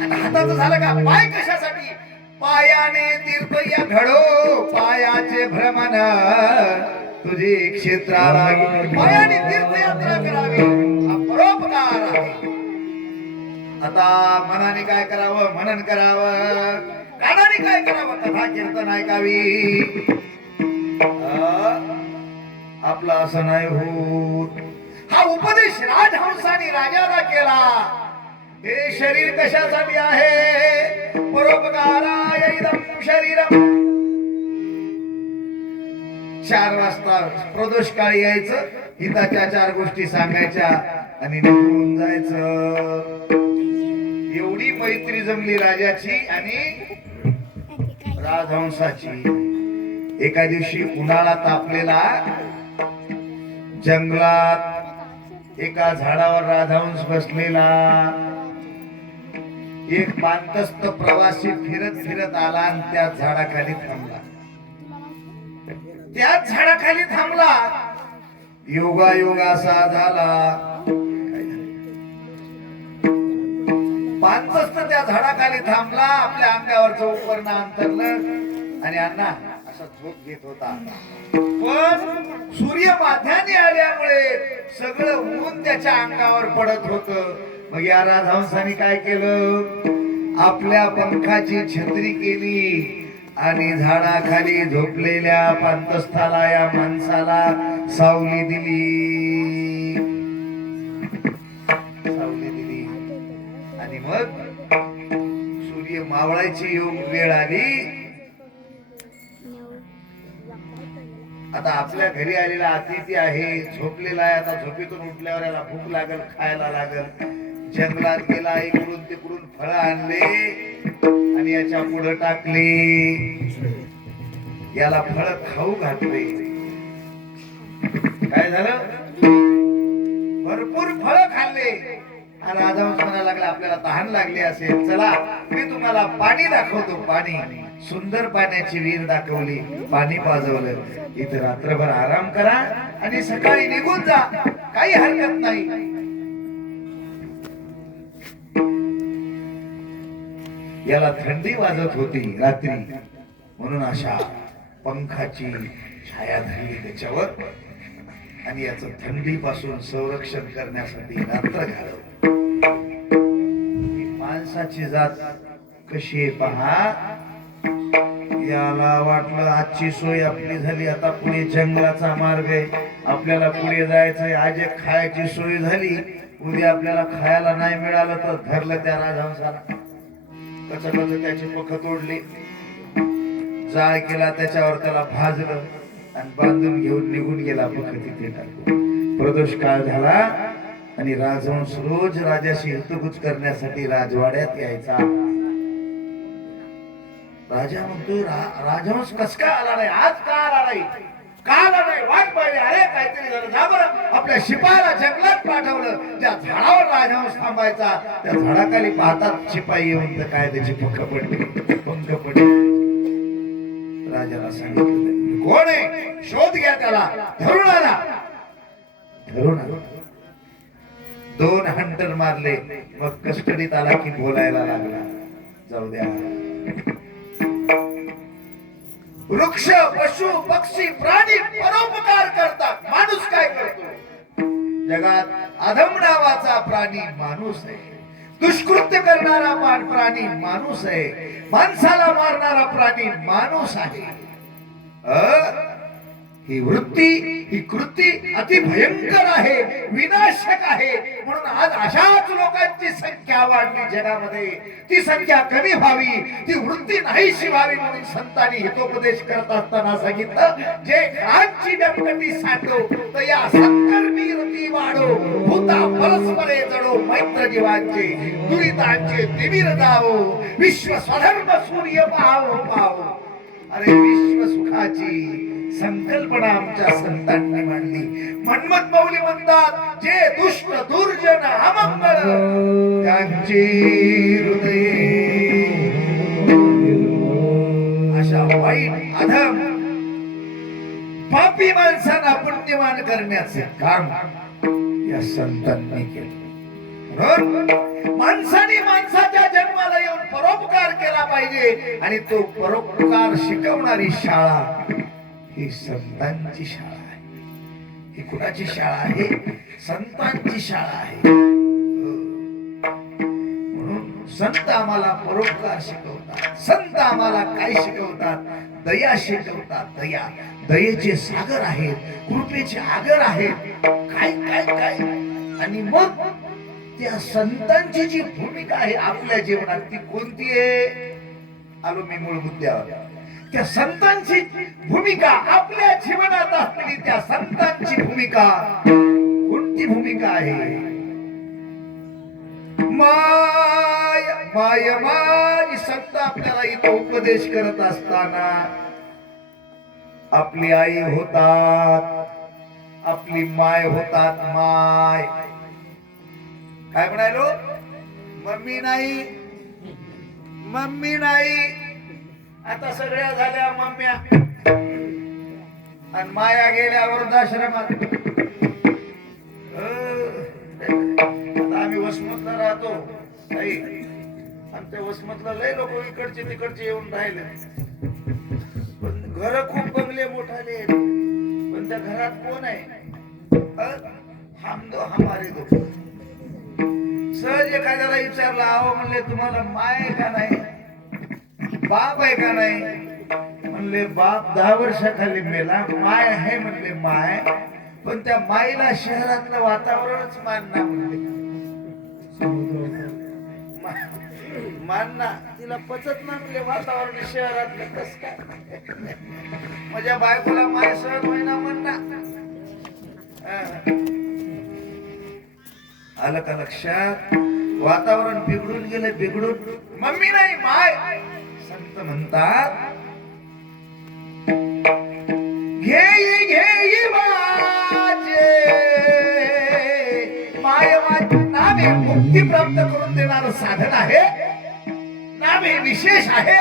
आता हाताचं झालं का? पाय कशासाठी? पायाने तीर्थ या घडो पायाचे भ्रमण तुझे क्षेत्राला पायाने तीर्थयात्रा करावी हा परोपकार आहे. आता मनाने काय करावं? मनन करावं. कानाने काय करावं? कथा कीर्तन ऐकावी. आपला असं नाही होत. हा उपदेश राजहंसाने राजाला केला. हे शरीर कशासाठी आहे? परोपकाराय इदं शरीरम. 4 वाजता प्रदोष काळी यायचं, हिताच्या 4 गोष्टी सांगायच्या आणि निघून जायचं. एवढी मैत्री जमली राजाची आणि राजहंसाची. एका दिवशी उन्हाळा तापलेला, जंगलात एका झाडावर राजहंस बसलेला. एक पांतस्थ प्रवासी फिरत फिरत आला आणि त्याच झाडाखाली थांबला. त्याच झाडाखाली थांबला. योगायोग असा झाला, पांतस्थ त्या झाडाखाली थांबला. आपल्या अंगावरचं उपरणं अंतरलं आणि अण्णा असा झोप घेत होता. पण सूर्य माथ्याने आल्यामुळे सगळं ऊन त्याच्या अंगावर पडत होत. मग या राजहंसाने काय केलं? आपल्या पंखाची छत्री केली आणि झाडाखाली झोपलेल्या पांतस्थाला या माणसाला सावली दिली. सावली दिली आणि मग सूर्य मावळायची योग वेळ आली. आता आपल्या घरी आलेला अतिथी आहे, झोपलेला आहे. आता झोपेतून उठल्यावर याला भूक लागल, खायला लागल. जंगलात गेला, इकडून तिकडून फळं आणले आणि याच्या पुढे टाकले. याला फळं खाऊ घातले. काय झालं? भरपूर फळं खाल्ले. राजहंस म्हणायला लागला, आपल्याला तहान लागली असेल, चला मी तुम्हाला पाणी दाखवतो. पाणी, सुंदर पाण्याची विहीर दाखवली, पाणी पाजवलं. इथं रात्रभर आराम करा आणि सकाळी निघून जा, काही हरकत नाही. याला थंडी वाजत होती रात्री, म्हणून अशा पंखाची छाया धरली त्याच्यावर आणि याच थंडीपासून संरक्षण करण्यासाठी रात्र घालवली. माणसाची जात कशी आहे पहा. याला वाटलं आजची सोय आपली झाली, आता पुढे जंगलाचा मार्ग आहे, आपल्याला पुढे जायचंय. आज एक खायची सोय झाली, उद्या आपल्याला खायला नाही मिळालं तर धरलं त्या राजहंसाला. कच त्याची मुख तोडली, जाळ केला त्याच्यावर, त्याला भाजलं आणि बांधून घेऊन निघून गेला. मुख तिथे टाकून. प्रदोष काळ झाला आणि राजहंस रोज राजाशी हितगुज करण्यासाठी राजवाड्यात यायचा. राजा म्हणतो, राजहंस कस का आला नाही? आज का आला नाही? का आला नाही? वाट पाहिली. अरे काहीतरी झालं. जा बरं, आपल्या शिपायाला जंगलात पाठवलं. ज्या झाडावर राजहंस थांबायचा त्या झाडाखाली पाहतात शिपाई येऊन तर काय त्याची पंख पडली, पंख पडली. राजाला सांगितलं, कोण आहे? शोध घ्या त्याला. धरून आला. धरून आला. 2 हंटर मारले. मग कस्टडीत आला की बोलायला लागला. जाऊ द्या. वृक्ष, पशु, पक्षी, प्राणी परोपकार करतात. माणूस काय करतो? जगात अधम नावाचा प्राणी माणूस आहे. दुष्कृत्य करणारा प्राणी माणूस आहे. माणसाला मारणारा प्राणी माणूस आहे. ही वृत्ती, ही कृती अति भयंकर आहे, विनाशक आहे. म्हणून आज अशाच लोकांची संख्या वाढली जगामध्ये. ती संख्या कमी व्हावी, ती वृत्ती नाहीशी व्हावी म्हणून संतांनी हितोपदेश करत असताना सांगितलं, जे घरांची डबकटी सांडो तर या संकर्मी रती वाढो. भूता परस्परे जडो मैत्र जीवांचे दुरितांचे तिमिर जावो. विश्व स्वधर्म सूर्य पाहावो पाहावो. अरे विश्व सुखाची संकल्पना आमच्या संतांनी मांडली. मन्मथ माऊली म्हणतात, जे दुष्ट दुर्जन अमंगळ त्यांची हृदये वाईट अधम पापी माणसांना पुण्यवान करण्याचे काम या संतांनी केलं. म्हणून माणसाने माणसाच्या जन्माला येऊन परोपकार केला पाहिजे आणि तो परोपकार शिकवणारी शाळा ही संतांची शाळा आहे. ही कुणाची शाळा आहे? संतांची शाळा आहे. म्हणून संत आम्हाला परोपकार शिकवतात. संत आम्हाला काय शिकवतात? दया शिकवतात. दया, दयेचे सागर आहेत, कृपेचे आगर आहेत. काय काय काय आणि मग त्या संतांची जी भूमिका आहे आपल्या जीवनात ती कोणती आहे? आलो मी मूळ मुद्द्यावर. त्या संतांची भूमिका आपल्या जीवनात असलेली त्या संतांची भूमिका कोणती भूमिका आहे? माय माय माय संत आपल्याला इथं उपदेश करत असताना आपली आई होतात, आपली माय होतात. माय काय म्हणालो? मम्मी नाही, मम्मी नाही. आता सगळ्या झाल्या मम्म्या आणि माया गेल्या वृद्धाश्रमात. आता आम्ही वसमतला राहतो. काही आमच्या वसमतला लय लोक इकडचे तिकडचे येऊन राहिले. पण घर खूप बंगले मोठाले आहेत. पण त्या घरात कोण आहे? हम दो हमारे दो. सहज एखाद्याला विचारला, अहो म्हणले तुम्हाला माय आहे का नाही, बाप आहे का नाही? म्हणले बाप 10 वर्षाखाली मेला. माय आहे म्हणले माय, पण त्या माईला शहरातलं वातावरणच मानना म्हणले. मानना तिला पचत ना म्हणले वातावरण शहरातलं. कस काय माझ्या बायकोला माय सहज महिना म्हणना. आलं का लक्षात? वातावरण बिघडून गेलं, बिघडून. मम्मी नाही माय. संत म्हणतात घेई घेई माझे माय माझे नाम हे मुक्ती प्राप्त करून देणारं साधन आहे. नाम हे विशेष आहे.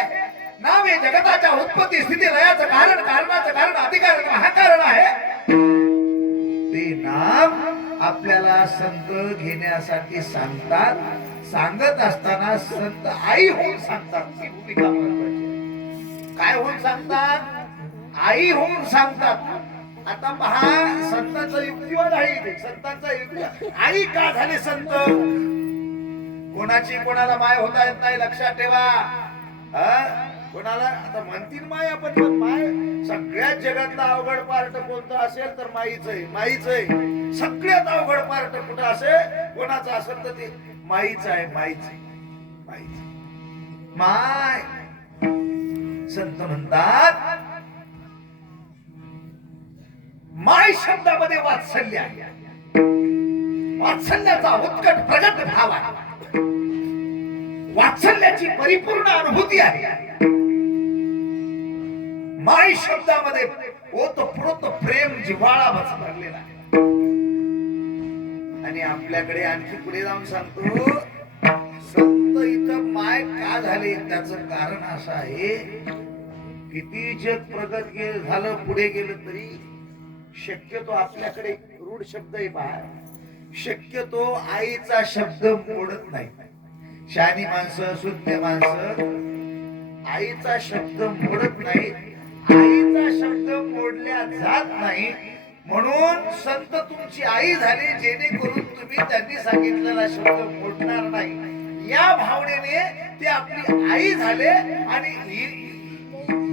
नाम हे जगताच्या उत्पत्ती स्थिती लयाचं कारण, कारणाचं कारण, अधिकारण, महाकारण आहे. ते नाम आपल्याला संत घेण्यासाठी सांगतात. सांगत असताना संत आई होऊन सांगतात. ही भूमिका महत्वाची. काय होऊन सांगतात? आई होऊन सांगतात. आता पहा, संतांचा युक्तिवाद आहे. संतांचा युक्तिवाद. आई का झाले संत? कोणाची कोणाला माय होता येत नाही, लक्षात ठेवा. कोणाला आता म्हणतील माय, आपण पण माय सगळ्यात जगातला अवघड पार्ट कोणतं असेल तर माईच आहे. माईच आहे. सगळ्यात अवघड पार्ट कुठं असेल, कोणाचं असेल तर ते माईच आहे. माईच माईच माय. संत म्हणतात माय शब्दामध्ये वात्सल्य आहे. वात्सल्याचा उत्कट प्रगट भाव आहे. वात्सल्याची परिपूर्ण अनुभूती आहे. माय शब्दामध्ये ओतप्रोत प्रेम जिव्हाळा भरलेला आहे. आणि आपल्याकडे आणखी पुढे जाऊन सांगतो, संत इथं माय का झाले त्याचं कारण असं आहे, किती जग प्रगत झालं, पुढे गेलं तरी शक्यतो आपल्याकडे रूढ शब्द आहे पहा. शक्यतो आईचा शब्द मोडत नाही. शहाणी माणसं, शुद्ध माणसं आईचा शब्द मोडत नाही. आईचा शब्द मोडल्या जात नाही. म्हणून संत तुमची आई झाली, जेणेकरून तुम्ही त्यांनी सांगितलेला शब्द मोडणार नाही. या भावनेने ते आपली आई झाले. आणि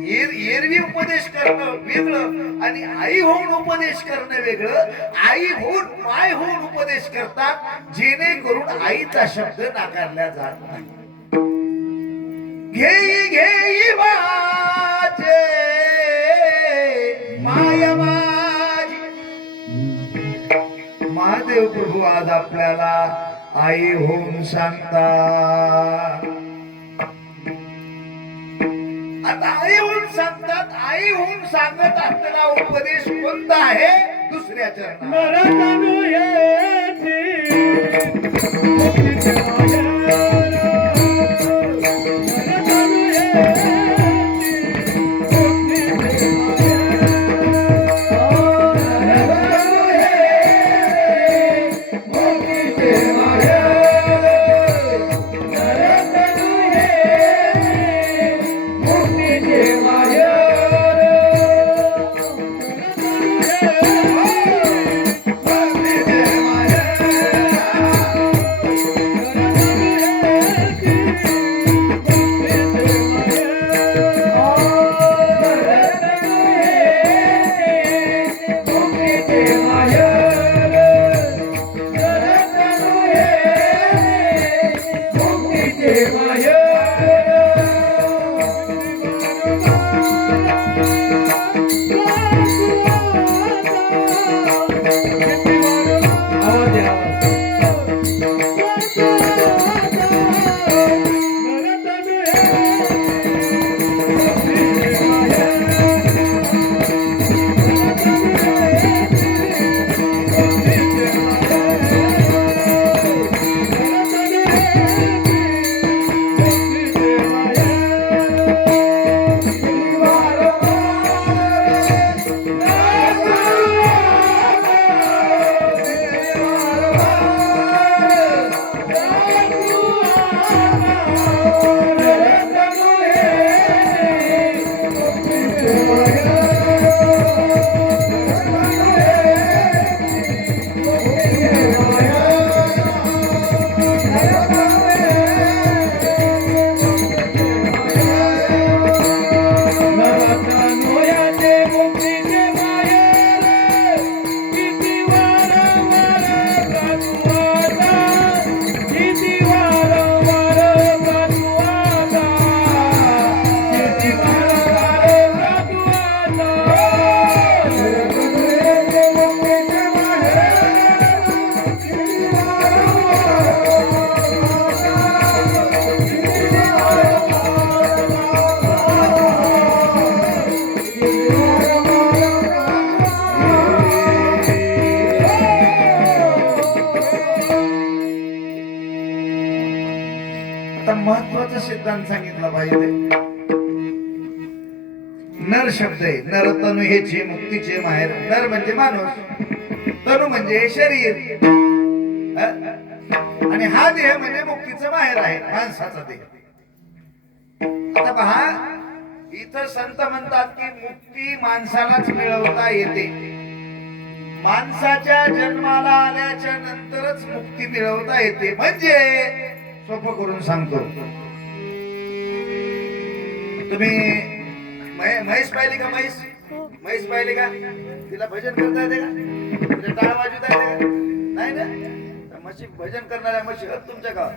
एरवी उपदेश करणं वेगळं आणि आई होऊन उपदेश करणं वेगळं. आई होऊन माय होऊन उपदेश करतात, जेणेकरून आईचा शब्द नाकारला जात नाही. घेई घेई माझे माय माझी. महादेव प्रभू आज आपल्याला आई होऊन सांगतात. आता आई होऊन सांगतात. आई होऊन सांगत असलेला उपदेश कोणता आहे? दुसऱ्या चरणात शब्दांत सांगितलं पाहिजे. नर शब्द आहे. नर तनु हेची मुक्तीचे माहेर. नर म्हणजे माणूस, तनु म्हणजे शरीर, आणि हा देह म्हणजे मुक्तीचं माहेर आहे, माणसाचा देह. आता पहा, इथं संत म्हणतात की मुक्ती माणसालाच मिळवता येते. माणसाच्या जन्माला आल्याच्या नंतरच मुक्ती मिळवता येते. म्हणजे सोपं करून सांगतो, तुम्ही म्हैस पाहिली का? म्हैस पाहिली का? तिला भजन करता येते का? तिला टाळ वाजवता येते का? नाही ना. म्हशी भजन करणाऱ्या म्हशी आहेत तुमच्या गावात?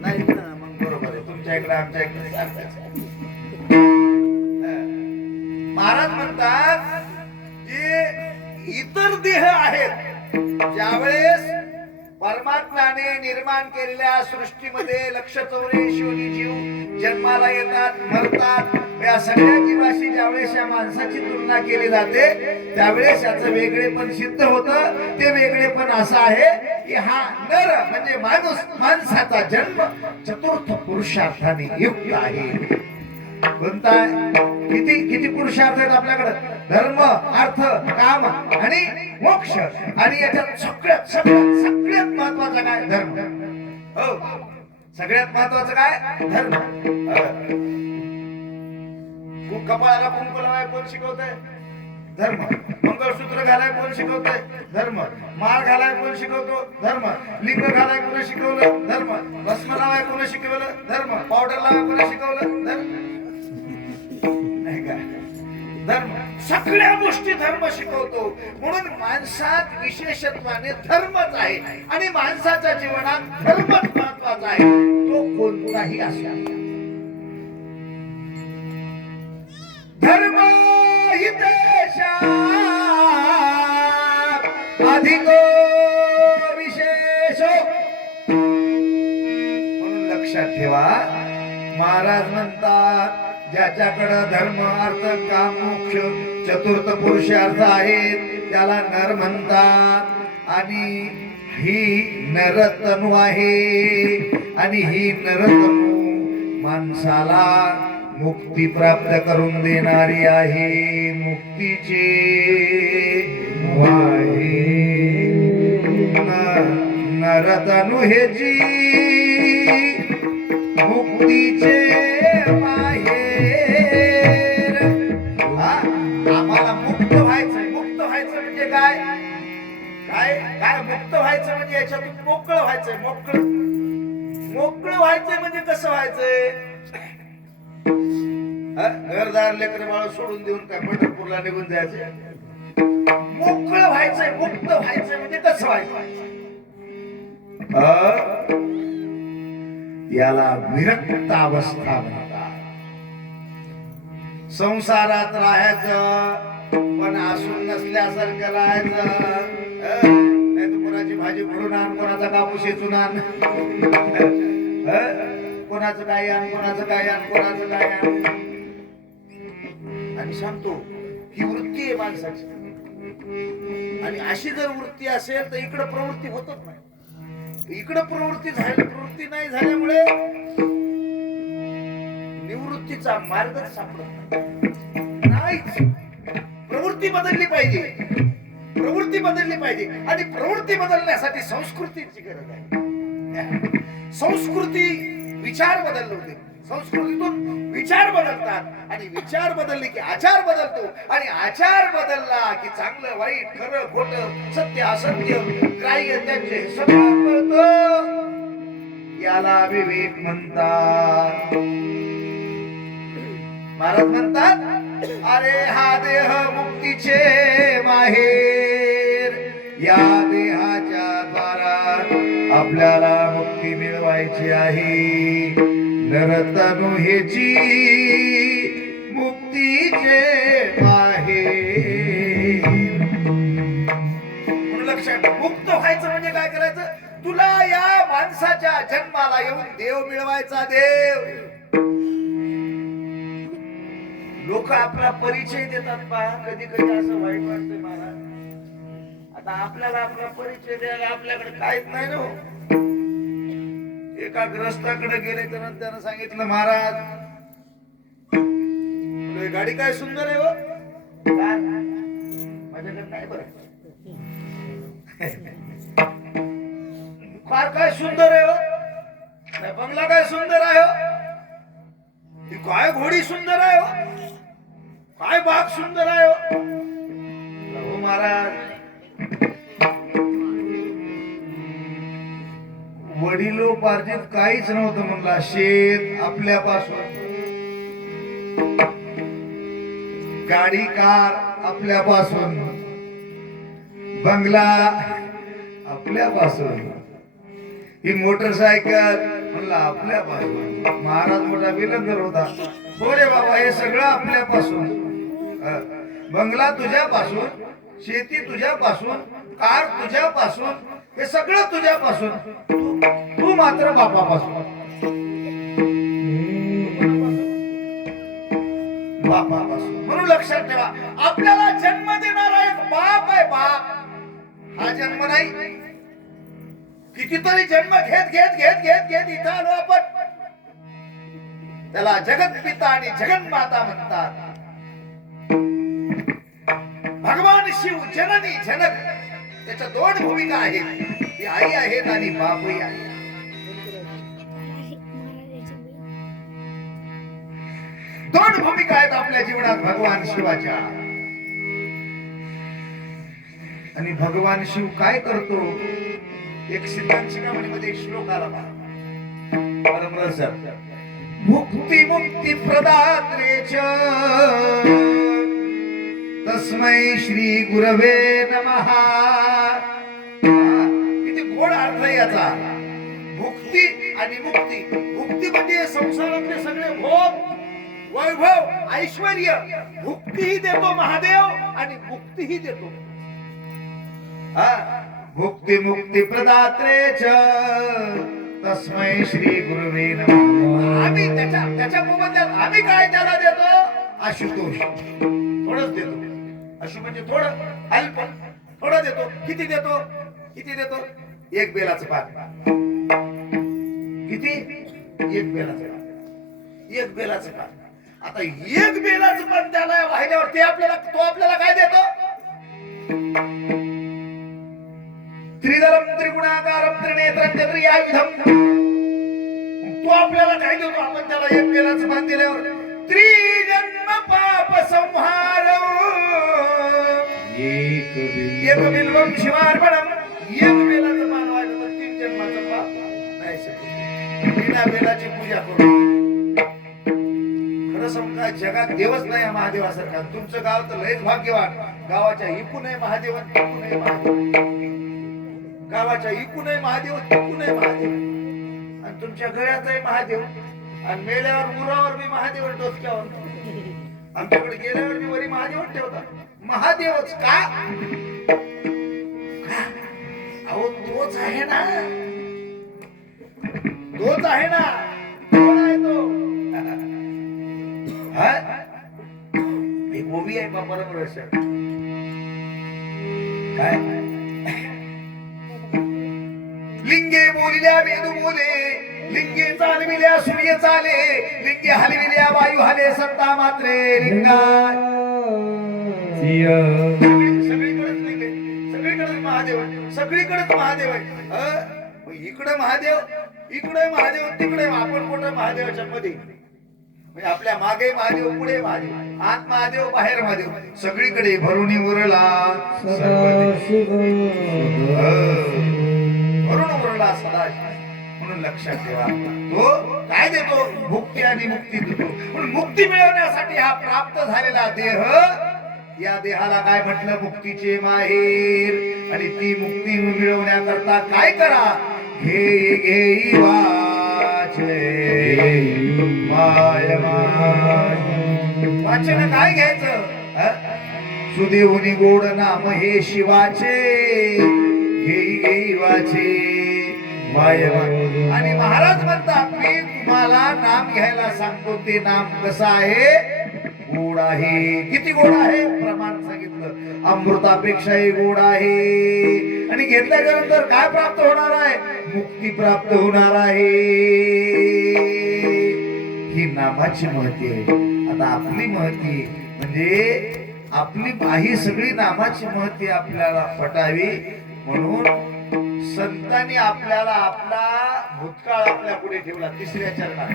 नाही ना. मग बरोबर आहे, तुमच्या इकडे आमच्या इकडे सारखंच. महाराज म्हणतात की इतर देह आहेत, ज्यावेळेस परमात्म्याने निर्माण केलेल्या सृष्टीमध्ये 184 योनी जीव जन्माला येतात, मरतात. या सगळ्या जीवाशी ज्यावेळेस या माणसाची तुलना केली जाते, त्यावेळेस याचं वेगळेपण सिद्ध होतं. ते वेगळेपण असं आहे की हा नर म्हणजे माणूस, माणसाचा जन्म चतुर्थ पुरुषार्थाने युक्त आहे. कोणता? किती पुरुषार्थ आहेत आपल्याकडे? धर्म, अर्थ, काम आणि मोक्ष. आणि याच्यात सगळ्यात महत्वाचं काय? धर्म. हो, सगळ्यात महत्वाचं काय? धर्म. कपाळाला कुंकू लावाय कोण शिकवतंय? धर्म. मंगळसूत्र घालाय कोण शिकवतंय? धर्म. माळ घालाय कोण शिकवतो? धर्म. लिंग घालाय कोण शिकवलं? धर्म. भस्म लावाय कोण शिकवलं? धर्म. पावडर लावाय कोण शिकवलं? धर्म. नाही का? धर्म. सगळ्या गोष्टी धर्म शिकवतो. म्हणून माणसात विशेषत्वाने धर्मच आहे, आणि माणसाच्या जीवनात धर्मच महत्वाचा आहे. तो कोणताही असला. धर्म हितेशा अधिको विशेषो. म्हणून लक्षात ठेवा, महाराज म्हणतात ज्याच्याकडे धर्म, अर्थ, काम, मोक्ष चतुर्थ पुरुषार्थ आहेत त्याला नर म्हणतात. आणि ही नरतनु आहे, आणि ही नरतनु माणसाला मुक्ती प्राप्त करून देणारी आहे. मुक्तीचे नरतनु हेची मुक्तीचे माहेर. आम्हाला मुक्त व्हायचं. मुक्त व्हायचं म्हणजे काय? काय काय मुक्त व्हायचं म्हणजे याच्यातून मोकळं व्हायचंय. मोकळं व्हायचंय म्हणजे कसं व्हायचंय? घरदार लेकर बाळ सोडून देऊन काय पंढरपूरला निघून जायचं? मोकळं व्हायचंय. मुक्त व्हायचंय म्हणजे कसं व्हायचं? याला विरक्त अवस्था म्हणतात. संसारात राहायचं पण असून नसल्यासारखं राहायचं. नाही तर कोणाची भाजी फोडून आण, कोणाचा कापूस वेचून आण, कोणाचं काय आण, कोणाचं काय आण, कोणाचं काय आण. आणि सांगतो ही वृत्ती आहे माणसाची. आणि अशी जर वृत्ती असेल तर इकडे प्रवृत्ती होतच नाही. इकडे प्रवृत्ती नाही झाल्यामुळे निवृत्तीचा मार्गच सापडत नाहीच. प्रवृत्ती बदलली पाहिजे. प्रवृत्ती बदलली पाहिजे. आणि प्रवृत्ती बदलण्यासाठी संस्कृतीची गरज आहे. संस्कृती विचार बदलले होते. संस्कृतीतून विचार बदलतात, आणि विचार बदलले की आचार बदलतो, आणि आचार बदलला की चांगलं वाईट, खरं खोटं, सत्य असत्य, ग्राह्य त्याचे सगळं कळतं. याला विवेक म्हणतात. महाराज म्हणतात अरे हा देह मुक्तीचे माहेर. या देहाच्या द्वारा आपल्याला मुक्ती मिळवायची आहे. नरतनु हेची मुक्तीचे माहेर. म्हणून लक्षात, मुक्त व्हायचं म्हणजे काय करायचं? तुला या माणसाच्या जन्माला येऊन देव मिळवायचा. देव. लोक आपला परिचय देतात पहा. कधी कधी असं वाईट वाटतंय महाराज. आता आपल्याला आपला परिचय द्यायला आपल्याकडे काहीच नाही ना. एका ग्रस्ताकडे गेले तर त्यानं सांगितलं, महाराज तुला ही गाडी काय सुंदर आहे हो. काय? माझ्याकडे नाही बरं. कार काय सुंदर आहे हो. नाही, बंगला काय सुंदर आहे हो. ही काय घोडी सुंदर आहे हो. काय बाग सुंदर आहे हो. हो महाराज, वडिलोपार्जित काहीच नव्हतं म्हणला. शेत आपल्यापासून, गाडी कार आपल्यापासून, बंगला आपल्यापासून, ही मोटरसायकल म्हणला आपल्यापासून. महाराज मोठा विलंदर होता. हो रे बाबा, हे सगळं आपल्यापासून. बंगला तुझ्यापासून, शेती तुझ्यापासून, कार तुझ्यापासून, हे सगळं तुझ्यापासून. तू मात्र बापापासून. बापापासून. म्हणून लक्षात ठेवा, आपल्याला जन्म देणारा एक बाप आहे. बाप हा जन्म नाही. कितीतरी जन्म घेत घेत घेत घेत घेत इथं आलो आपण. त्याला जगत पिता आणि जगन्माता म्हणतात. भगवान शिव जननी जनक, त्याच्या दोन भूमिका आहेत. ती आई आहेत आणि बापही आहे. दोन भूमिका आहेत आपल्या जीवनात भगवान शिवाच्या. आणि भगवान शिव काय करतो? एक सिद्धांशिकामध्ये एक श्लोक आला परमरस. मुक्ती मुक्ती प्रदात्रे च तस्मै श्री गुरवे नमः. किती गोड अर्थ आहे याचा. भुक्ती आणि मुक्ती. भुक्ती म्हणजे संसारातले सगळे भोग, वैभव, ऐश्वर्य. भुक्तीही देतो महादेव आणि मुक्तीही देतो. भुक्ती मुक्ती प्रदात्रे च तस्मै श्री गुरवे नमः. आम्ही त्याच्या मोबदल्यात आम्ही काय त्याला देतो? आशुतोष. थोडंच देतो. अशु म्हणजे थोडं, अल्प, थोडं देतो. किती देतो? किती देतो? एक बेलाचं पान. किती? एक बेलाचं पान. एक बेलाचं पान. आता एक बेलाचं पान त्याला वाहिल्यावर तो आपल्याला काय देतो? त्रिदलम त्रिगुणाकारम त्रिनेत्रम त्रियायुधम. तो आपल्याला काय देतो? आपण त्याला एक बेलाचं पान दिल्यावर त्रिजन्म पाप संहार एक बिल्वम शिवार्पणम. एक बेलाचं पान वाहिलं तर 3 जन्माचं पाप नाही शकत. बिना बेलाची पूजा करू. खरं समजा जगात देवच नाही महादेवासारखा. तुमचं गाव तर लयच भाग्यवान. गावाच्या इकून आहे महादेव, तिकून आहे महादेव. गावाच्या इकून आहे महादेव, तिकून आहे महादेव. आणि तुमच्या गळ्यात आहे महादेव. आणि मेल्यावर उरावर बी महादेव, डोसक्यावर. आमच्याकडे गेल्यावर बी वरी महादेव ठेवतात. महादेवच का? अहो तोच आहे ना. तोच आहे ना. कोण आहे तो? एक ओबी आहे बापाला वर्ष. काय? लिंगे बोलिल्या वेद बोले, लिंगे चालविल्या सूर्य चाले, लिंगे हलविल्या वायू हले, सत्ता मात्रे लिंगा. सगळीकडेच लिंग आहे. सगळीकडेच महादेव आहे. सगळीकडेच महादेव आहे. इकडे महादेव, इकडे महादेव, तिकडे. आपण कुठं महादेवाच्या मध्ये? म्हणजे आपल्या मागे महादेव, पुढे महादेव, आत महादेव, बाहेर महादेव. सगळीकडे भरुणी उरला भरून उरला सदा. म्हणून लक्षात ठेवा, तो काय देतो? मुक्ती आणि मुक्ती देतो. पण मुक्ती मिळवण्यासाठी हा प्राप्त झालेला देह, या देहाला काय म्हटलं? मुक्तीचे माहेर. आणि ती मुक्ती मिळवण्याकरता काय करा? घे घे वाचे माय वाचन काय घ्यायचं? सुदेवनी गोड नाम हे शिवाचे, घेई घेई वाचे माय. आणि महाराज म्हणतात, मी तुम्हाला नाम घ्यायला सांगतो. ते नाम कसं आहे? गोड आहे. किती गोड आहे? प्रमाण सांगितलं, अमृतापेक्षाही गोड आहे. आणि घेतल्यानंतर काय प्राप्त होणार आहे? मुक्ती प्राप्त होणार आहे. ही नामाची महती आहे. आता आपली महती म्हणजे आपली ही सगळी नामाची महती आपल्याला पटावी म्हणून संतांनी आपल्याला आपला भूतकाळ आपल्या पुढे ठेवला. तिसऱ्या चरणात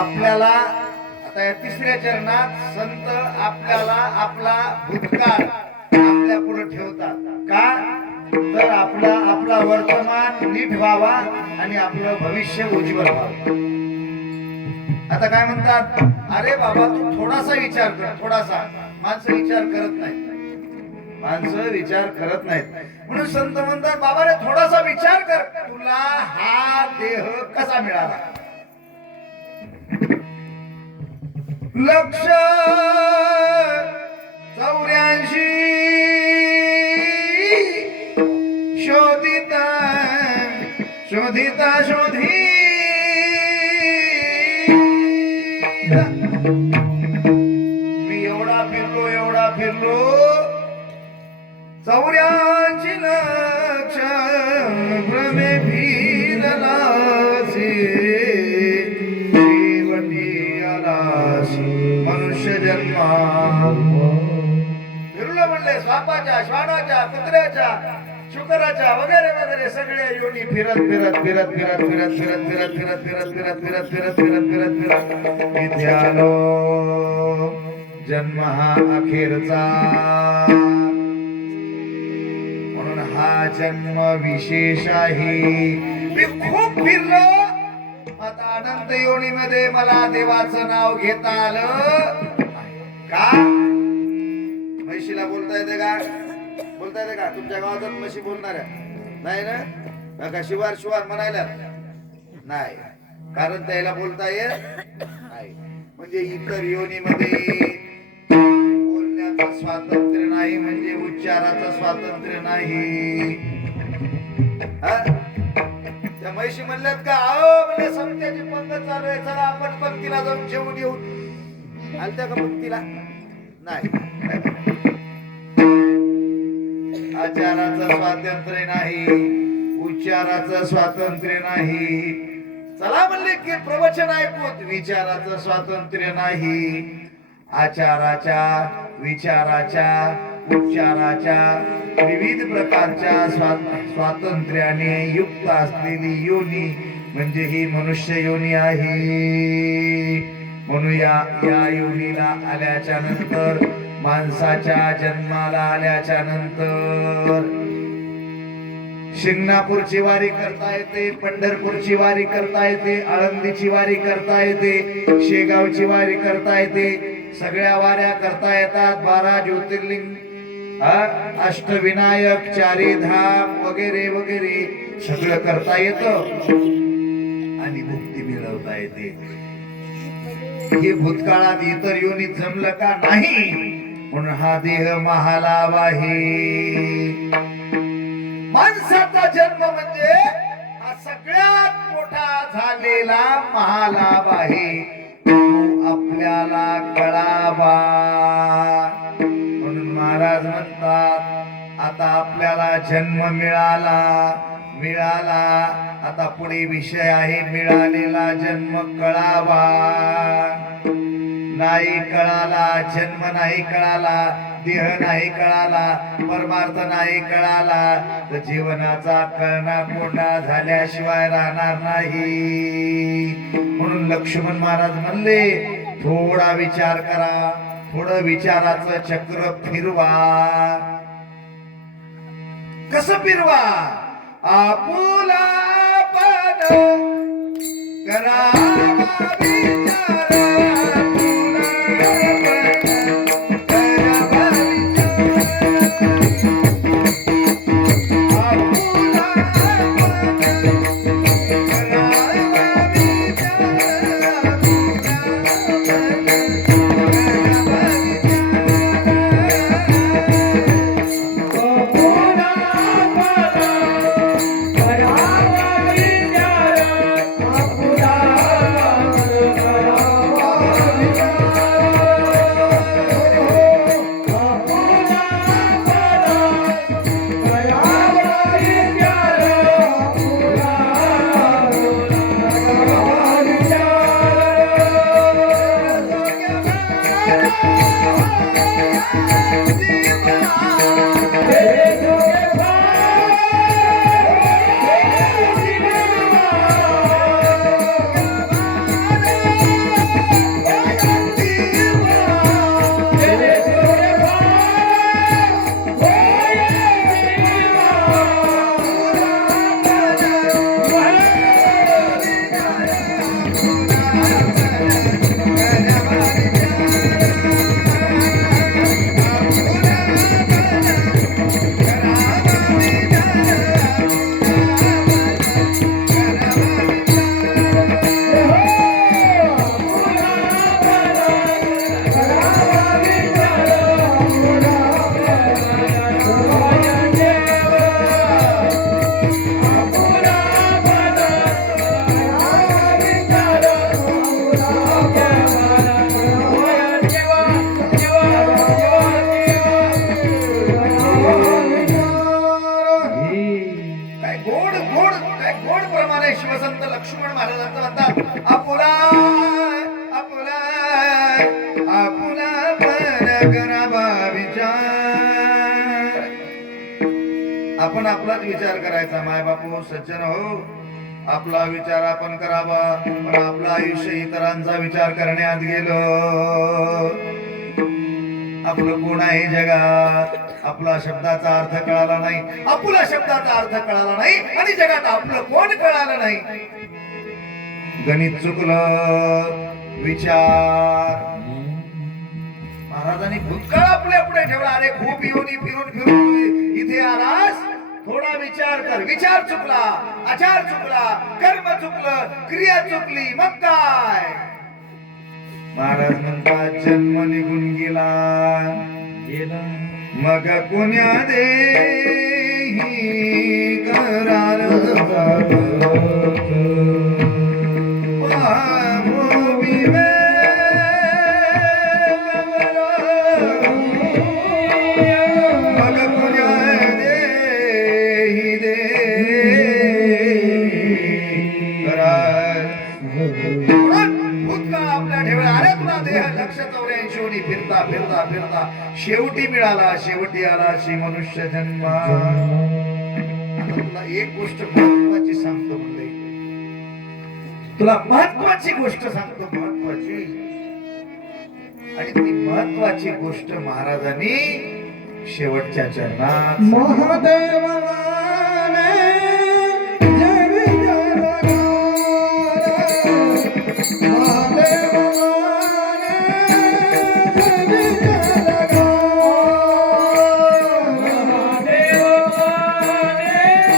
आपल्याला आता या तिसऱ्या चरणात संत आपल्याला आपला भूतकाळ आपल्या पुढे ठेवतात. का तर आपला वर्तमान नीट व्हावा आणि आपलं भविष्य उज्ज्वल व्हावं. आता काय म्हणतात, अरे बाबा तू थोडासा विचार कर. थोडासा माणसं विचार करत नाहीत. माणसं विचार करत नाहीत म्हणून संत म्हणतात, बाबा रे थोडासा विचार कर, तुला हा देह कसा मिळाला. लक्ष 84 शोधिता शोधिता शोधी मी एवढा फिरलो 84 लक्ष भ्रमे फिरलासी शेवटी आलासी मनुष्य जन्मा. फिरलो म्हणले सापाच्या, श्वानाच्या, कुत्र्याच्या, शुकराच्या वगैरे वगैरे सगळ्या योनी फिरत इथे आलो. जन्म हा अखेरचा म्हणून हा जन्म विशेष आहे. मी खूप फिरलो. आता अनंत योनीमध्ये मला देवाचं नाव घेता आलं. का म्हशीला बोलता येते का? बोलता येते का? तुमच्या गावात म्हशी बोलणार नाही ना? का शिवार शिवार म्हणायला नाही, कारण त्याला बोलता येत नाही. म्हणजे इतर योनीमध्ये बोलण्याचं स्वातंत्र्य नाही, म्हणजे उच्चाराचं स्वातंत्र्य नाही. त्या म्हशी म्हणल्यात का, अहो म्हणजे समत्याची पंगत चालू आहे, चला आपण पंक्तीला जाऊन जेवून येऊ. आलत्या का पंक्तीला? नाही. आचाराचं स्वातंत्र्य नाही, उच्चाराचं स्वातंत्र्य नाही. चला म्हणले की प्रवचन ऐकून विचाराचं स्वातंत्र्य नाही, आचाराच्या विचाराच्या उपचाराच्या विविध प्रकारच्या स्वातंत्र्याने युक्त असलेली योनी म्हणजे ही मनुष्य योनी आहे. म्हणून या योनीला आल्याच्या नंतर, माणसाच्या जन्माला आल्याच्या नंतर शिंगणापूरची वारी करता येते, पंढरपूरची वारी करता येते, आळंदीची वारी करता येते, शेगावची वारी करता येते, सगळ्या वाऱ्या करता येतात. 12 ज्योतिर्लिंग, अष्टविनायक, चारी धाम वगैरे वगैरे सगळं करता येतं आणि मुक्ती मिळवता येते. हे भूतकाळात इतर योनीत जमलं का नाही, म्हणून हा देह महालाभ आहे. माणसाचा जन्म म्हणजे हा सगळ्यात मोठा झालेला महालाभ आहे, तो आपल्याला कळावा. म्हणून महाराज म्हणतात आता आपल्याला जन्म मिळाला, आता पुढे विषय आहे मिळालेला जन्म कळावा. नाही कळाला, जन्म नाही कळाला, देह नाही कळाला, परमार्थ नाही कळाला, तर जीवनाचा कळना कोंडा झाल्याशिवाय राहणार नाही. म्हणून लक्ष्मण महाराज म्हणले थोडा विचार करा, थोडं विचाराचं चक्र फिरवा. कसं फिरवा? आपुला पण करावा विचार, आपण आपलाच विचार करायचा. माय बापू सज्जन हो, आपला विचार आपण करावा, पण आपलं आयुष्य इतरांचा विचार करण्यात गेलं. आपलं कोण आहे जगात, आपला शब्दाचा अर्थ कळाला नाही, आपला शब्दाचा अर्थ कळाला नाही आणि जगात आपलं कोण कळालं नाही. गणित चुकलं, विचार. महाराजांनी भूतकाळ आपल्या पुढे ठेवला. अरे खूप योनी फिरून फिरून इथे आलास, थोडा विचार कर. विचार चुकला, आचार चुकला, कर्म चुकलं, क्रिया चुकली, मग काय? महाराज म्हणतात जन्म निघून गेला, मग कोण्या देही करार म्हणून भूतकाळ आपल्या ठेवला अरे तुला देह लक्ष 84 वनी फिरता फिरता फिरता शेवटी मिळाला शेवटी आला श्री मनुष्य जन्म. आता तुला एक गोष्ट महत्वाची सांगतो म्हणले, तुला महत्वाची गोष्ट सांगतो महत्वाची, आणि ती महत्वाची गोष्ट महाराजांनी शेवटच्या चरणात महादेव माने जय विजय लगारा. महादेव माने जय विजय लगारा. महादेव माने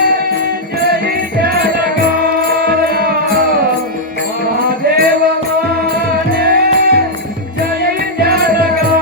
जय विजय लगारा. महादेव माने जय विजय लगारा.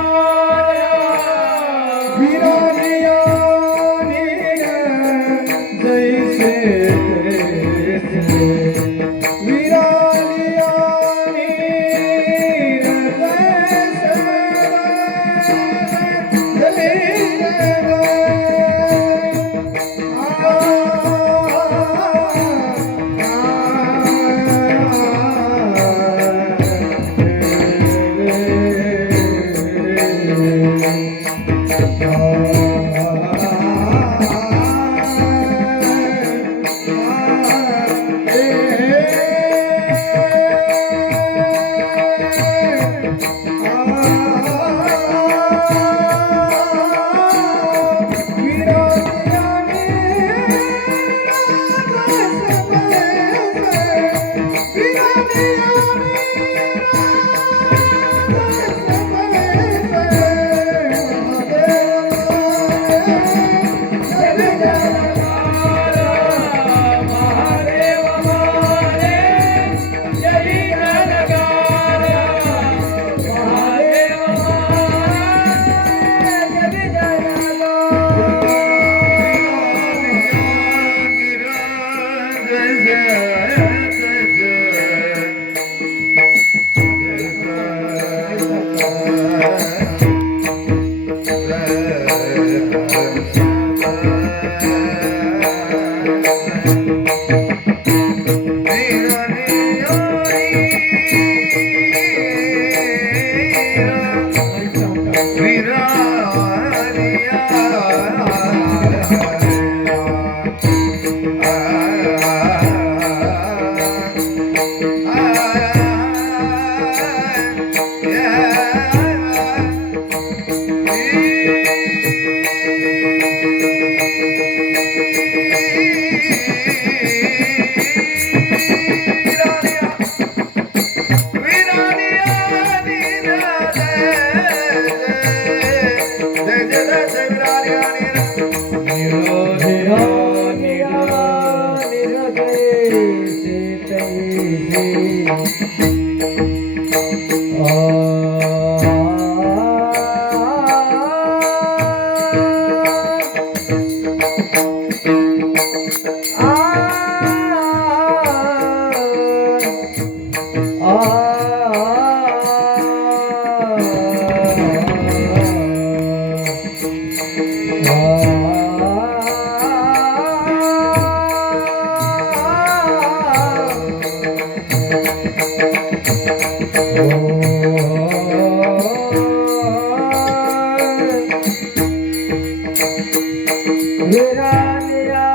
विरानिया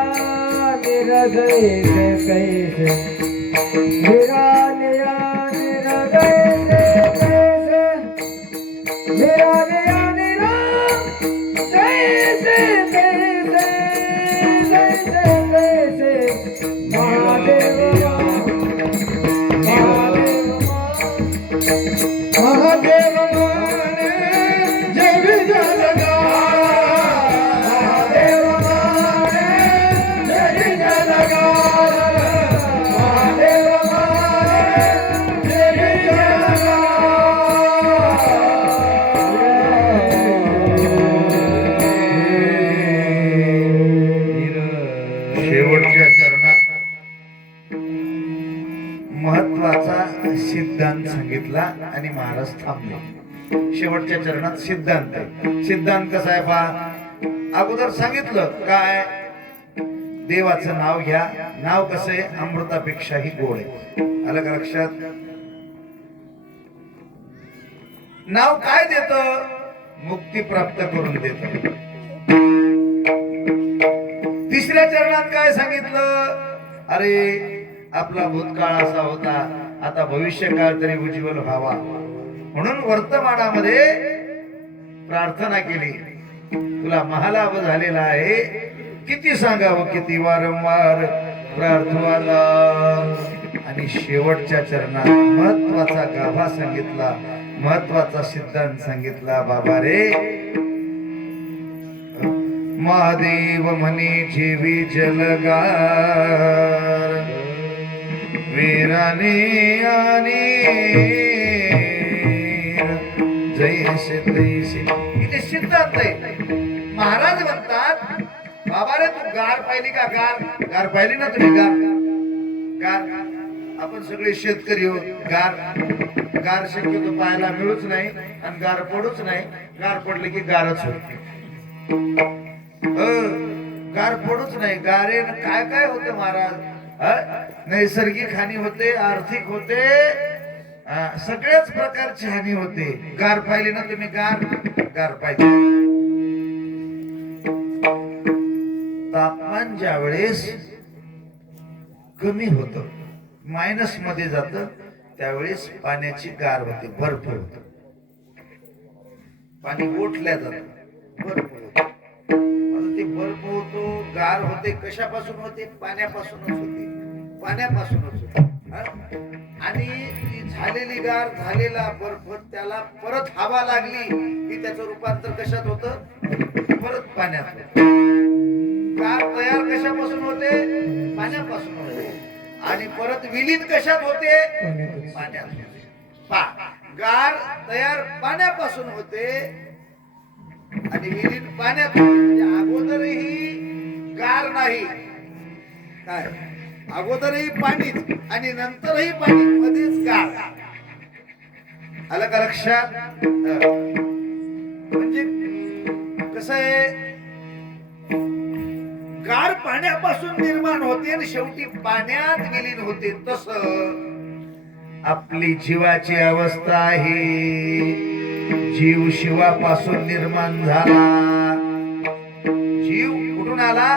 जैसे तैसे. विरानिया शेवटच्या चरणात महत्वाचा सिद्धांत सांगितला आणि महाराज थांबले. शेवटच्या चरणात सिद्धांत आहे. सिद्धांत कसा आहे पहा, अगोदर सांगितलं काय देवाचं नाव घ्या. नाव कसं आहे? अमृतापेक्षाही गोड आहे. आलं का लक्षात? नाव काय देत? मुक्ती प्राप्त करून देत. तिसऱ्या चरणात काय सांगितलं? अरे आपला भूतकाळ असा होता, आता भविष्य काळ तरी उज्ज्वल व्हावा म्हणून वर्तमानामध्ये प्रार्थना केली. तुला महालाभ झालेला आहे, किती सांगावं, किती वारंवार प्रार्थना. आणि शेवटच्या चरणात महत्वाचा गाभा सांगितला, महत्वाचा सिद्धांत सांगितला. बाबा रे, महादेव म्हणे जीवी जलगार, वीराने आणि जैसे तैसे. इथे सिद्धांत आहे. महाराज म्हणतात, बाबा रे तू गार पाहिली का? गार पाहिली ना तुम्ही? गार आपण सगळे शेतकरी हो. गार शक्यतो पाहायला मिळूच नाही आणि गार पडूच नाही. गार पडले की गारच होते. गार पडूच नाही. गारे काय काय होतं महाराज? नैसर्गिक हानी होते, आर्थिक होते, सगळ्याच प्रकारची हानी होते. गार पाहिली ना तुम्ही? गार पाहिजे. तापमान ज्या वेळेस कमी होत, मायनस मध्ये जात, त्यावेळेस पाण्याची गार होते, बर्फ होत. पाणी गोठल्या जात, बर्फ होत. ते बर्फ होतो, गार होते. कशापासून होते? पाण्यापासूनच होते. पाण्यापासूनच होते. आणि ती झालेली गार, झालेला बर्फ, त्याला परत हवा लागली की त्याचं रूपांतर कशात होतं? परत पाण्यात. गार तयार कशापासून होते? पाण्यापासून होते. आणि परत विलीन कशात होते? पाण्यात. गार तयार पाण्यापासून होते आणि विलीन पाण्यात. म्हणजे अगोदरही गार नाही, काय अगोदरही पाणीच आणि नंतरही पाणी, मध्येच गार. आलं का लक्षात? म्हणजे कसं आहे, गार पाण्यापासून निर्माण होते आणि शेवटी पाण्यात विलीन होते. तसं आपली जीवाची अवस्था आहे. जीव शिवापासून निर्माण झाला. जीव कुठून आला?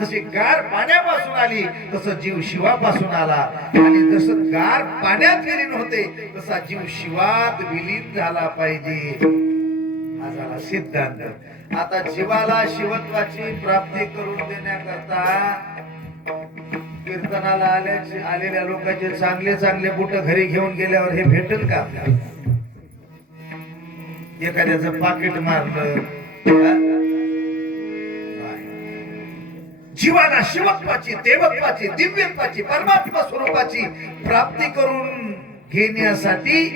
जशी गार पाण्यापासून आली, तसं जीव शिवापासून आला. आणि जसं गार पाण्यात विलीन होते, तसा जीव शिवात विलीन झाला पाहिजे. हा झाला सिद्धांत. आता जीवाला शिवत्वाची प्राप्ती करून देण्याकरता कीर्तनाला आलेल्या लोकांचे चांगले चांगले बुट घरी घेऊन गेल्यावर हे भेटेल का आपल्याला? एखाद्याचं पाकिट मारलं. जीवाला शिवत्वाची, देवत्वाची, दिव्यत्वाची, परमात्मा स्वरूपाची प्राप्ती करून घेण्यासाठी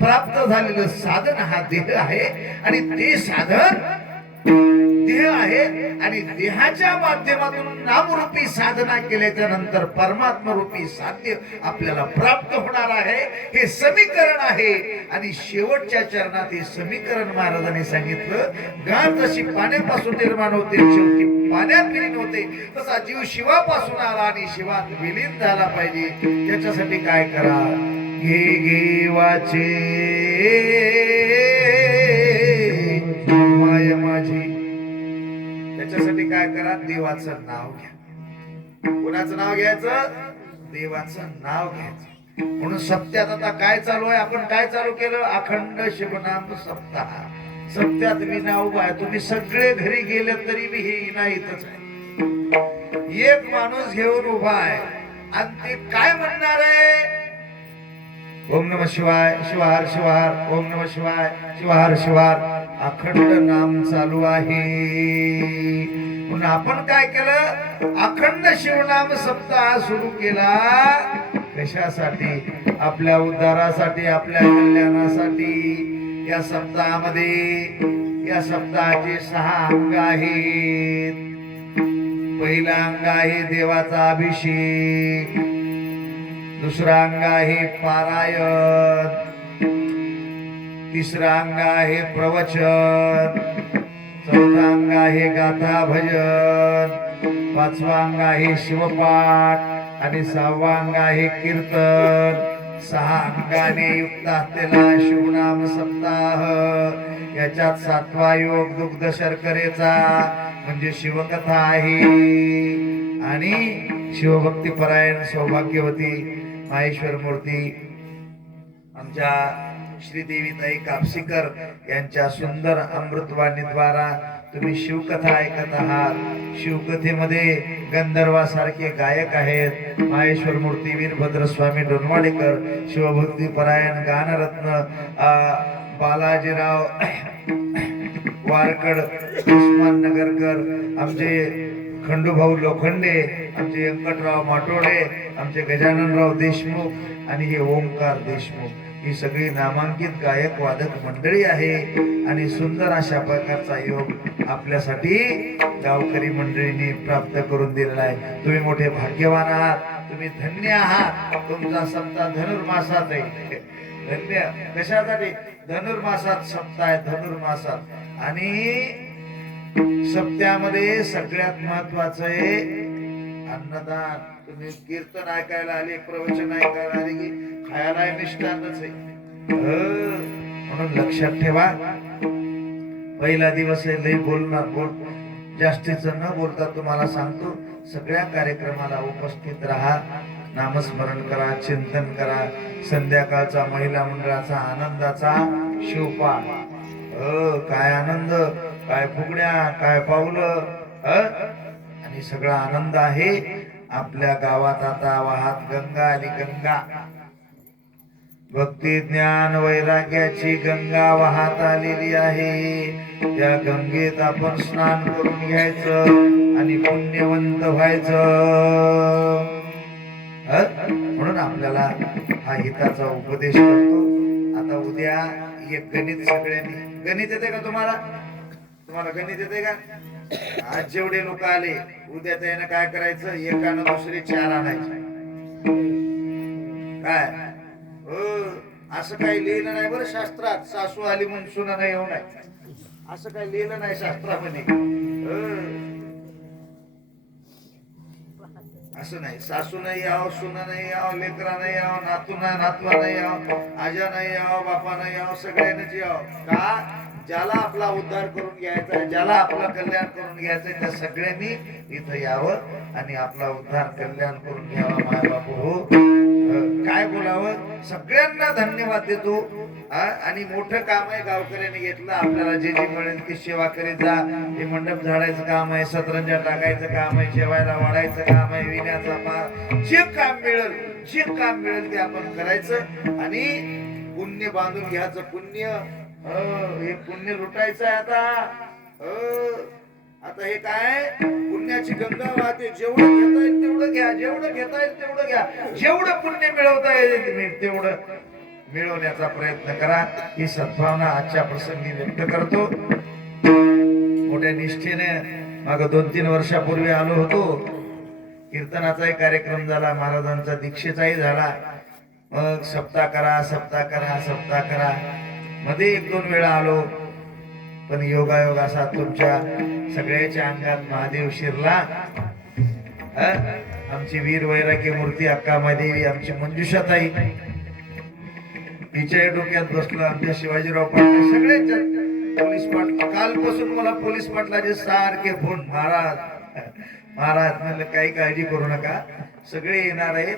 प्राप्त झालेलं साधन हा देह आहे. आणि ते साधन देह आहे. आणि देहाच्या माध्यमातून नामरूपी साधना केल्याच्या नंतर परमात्मा रूपी साध्य आपल्याला प्राप्त होणार आहे. हे समीकरण आहे. आणि शेवटच्या चरणात हे समीकरण महाराजांनी सांगितलं. गार जशी पाण्यापासून निर्माण होते, शेवटी पाण्यात विलीन होते, तसा जीव शिवापासून आला आणि शिवात विलीन झाला पाहिजे. त्याच्यासाठी काय करा? घे वाचे माय माझी. त्याच्यासाठी काय करा? देवाचं नाव घ्या. कोणाचं नाव घ्यायचं? देवाचं नाव घ्यायचं. म्हणून सप्त्यात आता काय चालू आहे? आपण काय चालू केलं? अखंड शिवनाम सप्ताह. सप्त्यात विना उभा आहे. तुम्ही सगळे घरी गेले तरी बी हे इना इथंच आहे. एक माणूस घेऊन उभा आहे आणि ते काय म्हणणार आहे? ओम नमः शिवाय, शिवार शिवार, ओम नमः शिवाय, शिवार शिवार. अखंड नाम चालू आहे. म्हणून आपण काय केलं? अखंड शिवनाम सप्ताह सुरू केला. कशासाठी? आपल्या उद्धारासाठी, आपल्या कल्याणासाठी. या सप्ताहामध्ये, या सप्ताहाचे 6 अंग आहेत. पहिला अंग आहे देवाचा अभिषेक. दुसरा अंग आहे पारायण. तिसरा अंग आहे प्रवचन. चौथा अंग आहे गाथा भजन. 5वा अंग आहे शिवपाठ आणि 6वा अंग आहे कीर्तन. 6 अंगाने युक्त असलेला शिवनाम सप्ताह. याच्यात 7वा योग दुग्ध शर्करेचा म्हणजे शिवकथा आहे. आणि शिवभक्ती परायण सौभाग्यवती माहेश्वर मूर्ती आमच्या श्रीदेवी ताई कापसीकर यांच्या सुंदर अमृतवाणीद्वारा तुम्ही शिवकथा ऐकत आहात. शिवकथेमध्ये गंधर्वासारखे गायक आहेत माहेश्वर मूर्ती वीरभद्र स्वामी डोनवाडेकर. शिवभक्ती परायण गानरत्न बालाजीराव वारकड उस्मान नगरकर, आमचे खंडूभाऊ लोखंडे, आमचे व्यंकटराव माटोडे, आमचे गजाननराव देशमुख आणि हे ओंकार देशमुख. ही सगळी नामांकित गायक वादक मंडळी आहे. आणि सुंदर अशा प्रकारचा योग आपल्यासाठी गावकरी मंडळींनी प्राप्त करून दिलेला आहे. तुम्ही मोठे भाग्यवान आहात, तुम्ही धन्य आहात. तुमचा सप्ताह धनुर्मासात आहे. धन्य कशासाठी? धनुर्मासात सप्ताह आहे, धनुर्मासात. आणि सप्त्यामध्ये सगळ्यात महत्वाचं आहे अन्नदान. तुम्ही कीर्तन ऐकायला आले, प्रवचन ऐकायला आले की खायला मिष्टान्नच आहे. म्हणून लक्षात ठेवा, पहिला दिवस आहे, लई बोल जास्तीच न बोलता तुम्हाला सांगतो, सगळ्या कार्यक्रमाला उपस्थित राहा, नामस्मरण करा, चिंतन करा. संध्याकाळचा महिला मंडळाचा आनंदाचा शिवपाठ. काय आनंद, काय फुगड्या, काय पावलं, आणि सगळा आनंद आहे. आपल्या गावात आता वाहत गंगा आणि गंगा भक्ती ज्ञान वैराग्याची गंगा वाहत आलेली आहे. त्या गंगेत आपण स्नान करून घ्यायचं आणि पुण्यवंत व्हायचं. म्हणून आपल्याला हा हिताचा उपदेश करतो. आता उद्या एक गणित सगळ्यांनी. गणित येते का तुम्हाला? तुम्हाला गणित येते का? आज जेवढे लोक आले, उद्या त्यानं काय करायचं, एकानं दुसरे 4 आणायचे. काय असं काही लिहिलं नाही बरं शास्त्रात. सासू आली म्हणून सुना नाही येऊ नये, असं काही लिहिलं नाही शास्त्रामध्ये. असं नाही, सासू नाही यावं, सुना नाही यावं, लेकरा नाही यावं, नातवा नाही यावं, आजा नाही यावं, बापा नाही यावं, सगळ्यांनाच यावं. का? ज्याला आपला उद्धार करून घ्यायचा आहे, ज्याला आपलं कल्याण करून घ्यायचं आहे, त्या सगळ्यांनी इथं यावं आणि आपला उद्धार कल्याण करून घ्यावा. माय बापू हो, काय बोलावं. सगळ्यांना धन्यवाद देतो. आणि मोठं काम आहे गावकऱ्यांनी घेतलं. आपल्याला जे जे मिळेल ती सेवा करीत जा. हे मंडप झाडायचं काम आहे, सतरंजा टाकायचं काम आहे, जेवायला वाढायचं काम आहे, विण्याचा पार, जे काम मिळेल, जे काम मिळेल ते आपण करायचं आणि पुण्य बांधून घ्यायचं. पुण्य हे पुण्य लुटायचं आहे आता. आता हे काय पुण्याची गंगा वाहते. जेवढं घेता येईल तेवढं घ्या, जेवढं घेता येईल तेवढं घ्या, जेवढं पुण्य मिळवता येईल तेवढं मिळवण्याचा प्रयत्न करा. ही सद्भावना आजच्या प्रसंगी व्यक्त करतो. मोठ्या निष्ठेने माग 2-3 वर्षापूर्वी आलो होतो. कीर्तनाचाही कार्यक्रम झाला, महाराजांचा दीक्षेचाही झाला. मग सप्ताह करा, सप्ताह करा, सप्ताह करा. मध्ये 1-2 वेळा आलो, पण योगायोग असा तुमच्या सगळ्याच्या अंगात महादेव शिरला. आमची वीर वैराग्य मूर्ती अक्का महादेवी, आमची मंजुषाताई, तिच्या डोक्यात बसलो. आमच्या शिवाजीराव पाटील, सगळ्यांच्या पोलीस पाटील. कालपासून मला पोलीस पाटलाचे सारखे फोन, महाराज महाराज. म्हणलं काही काळजी करू नका, सगळे येणार आहेत.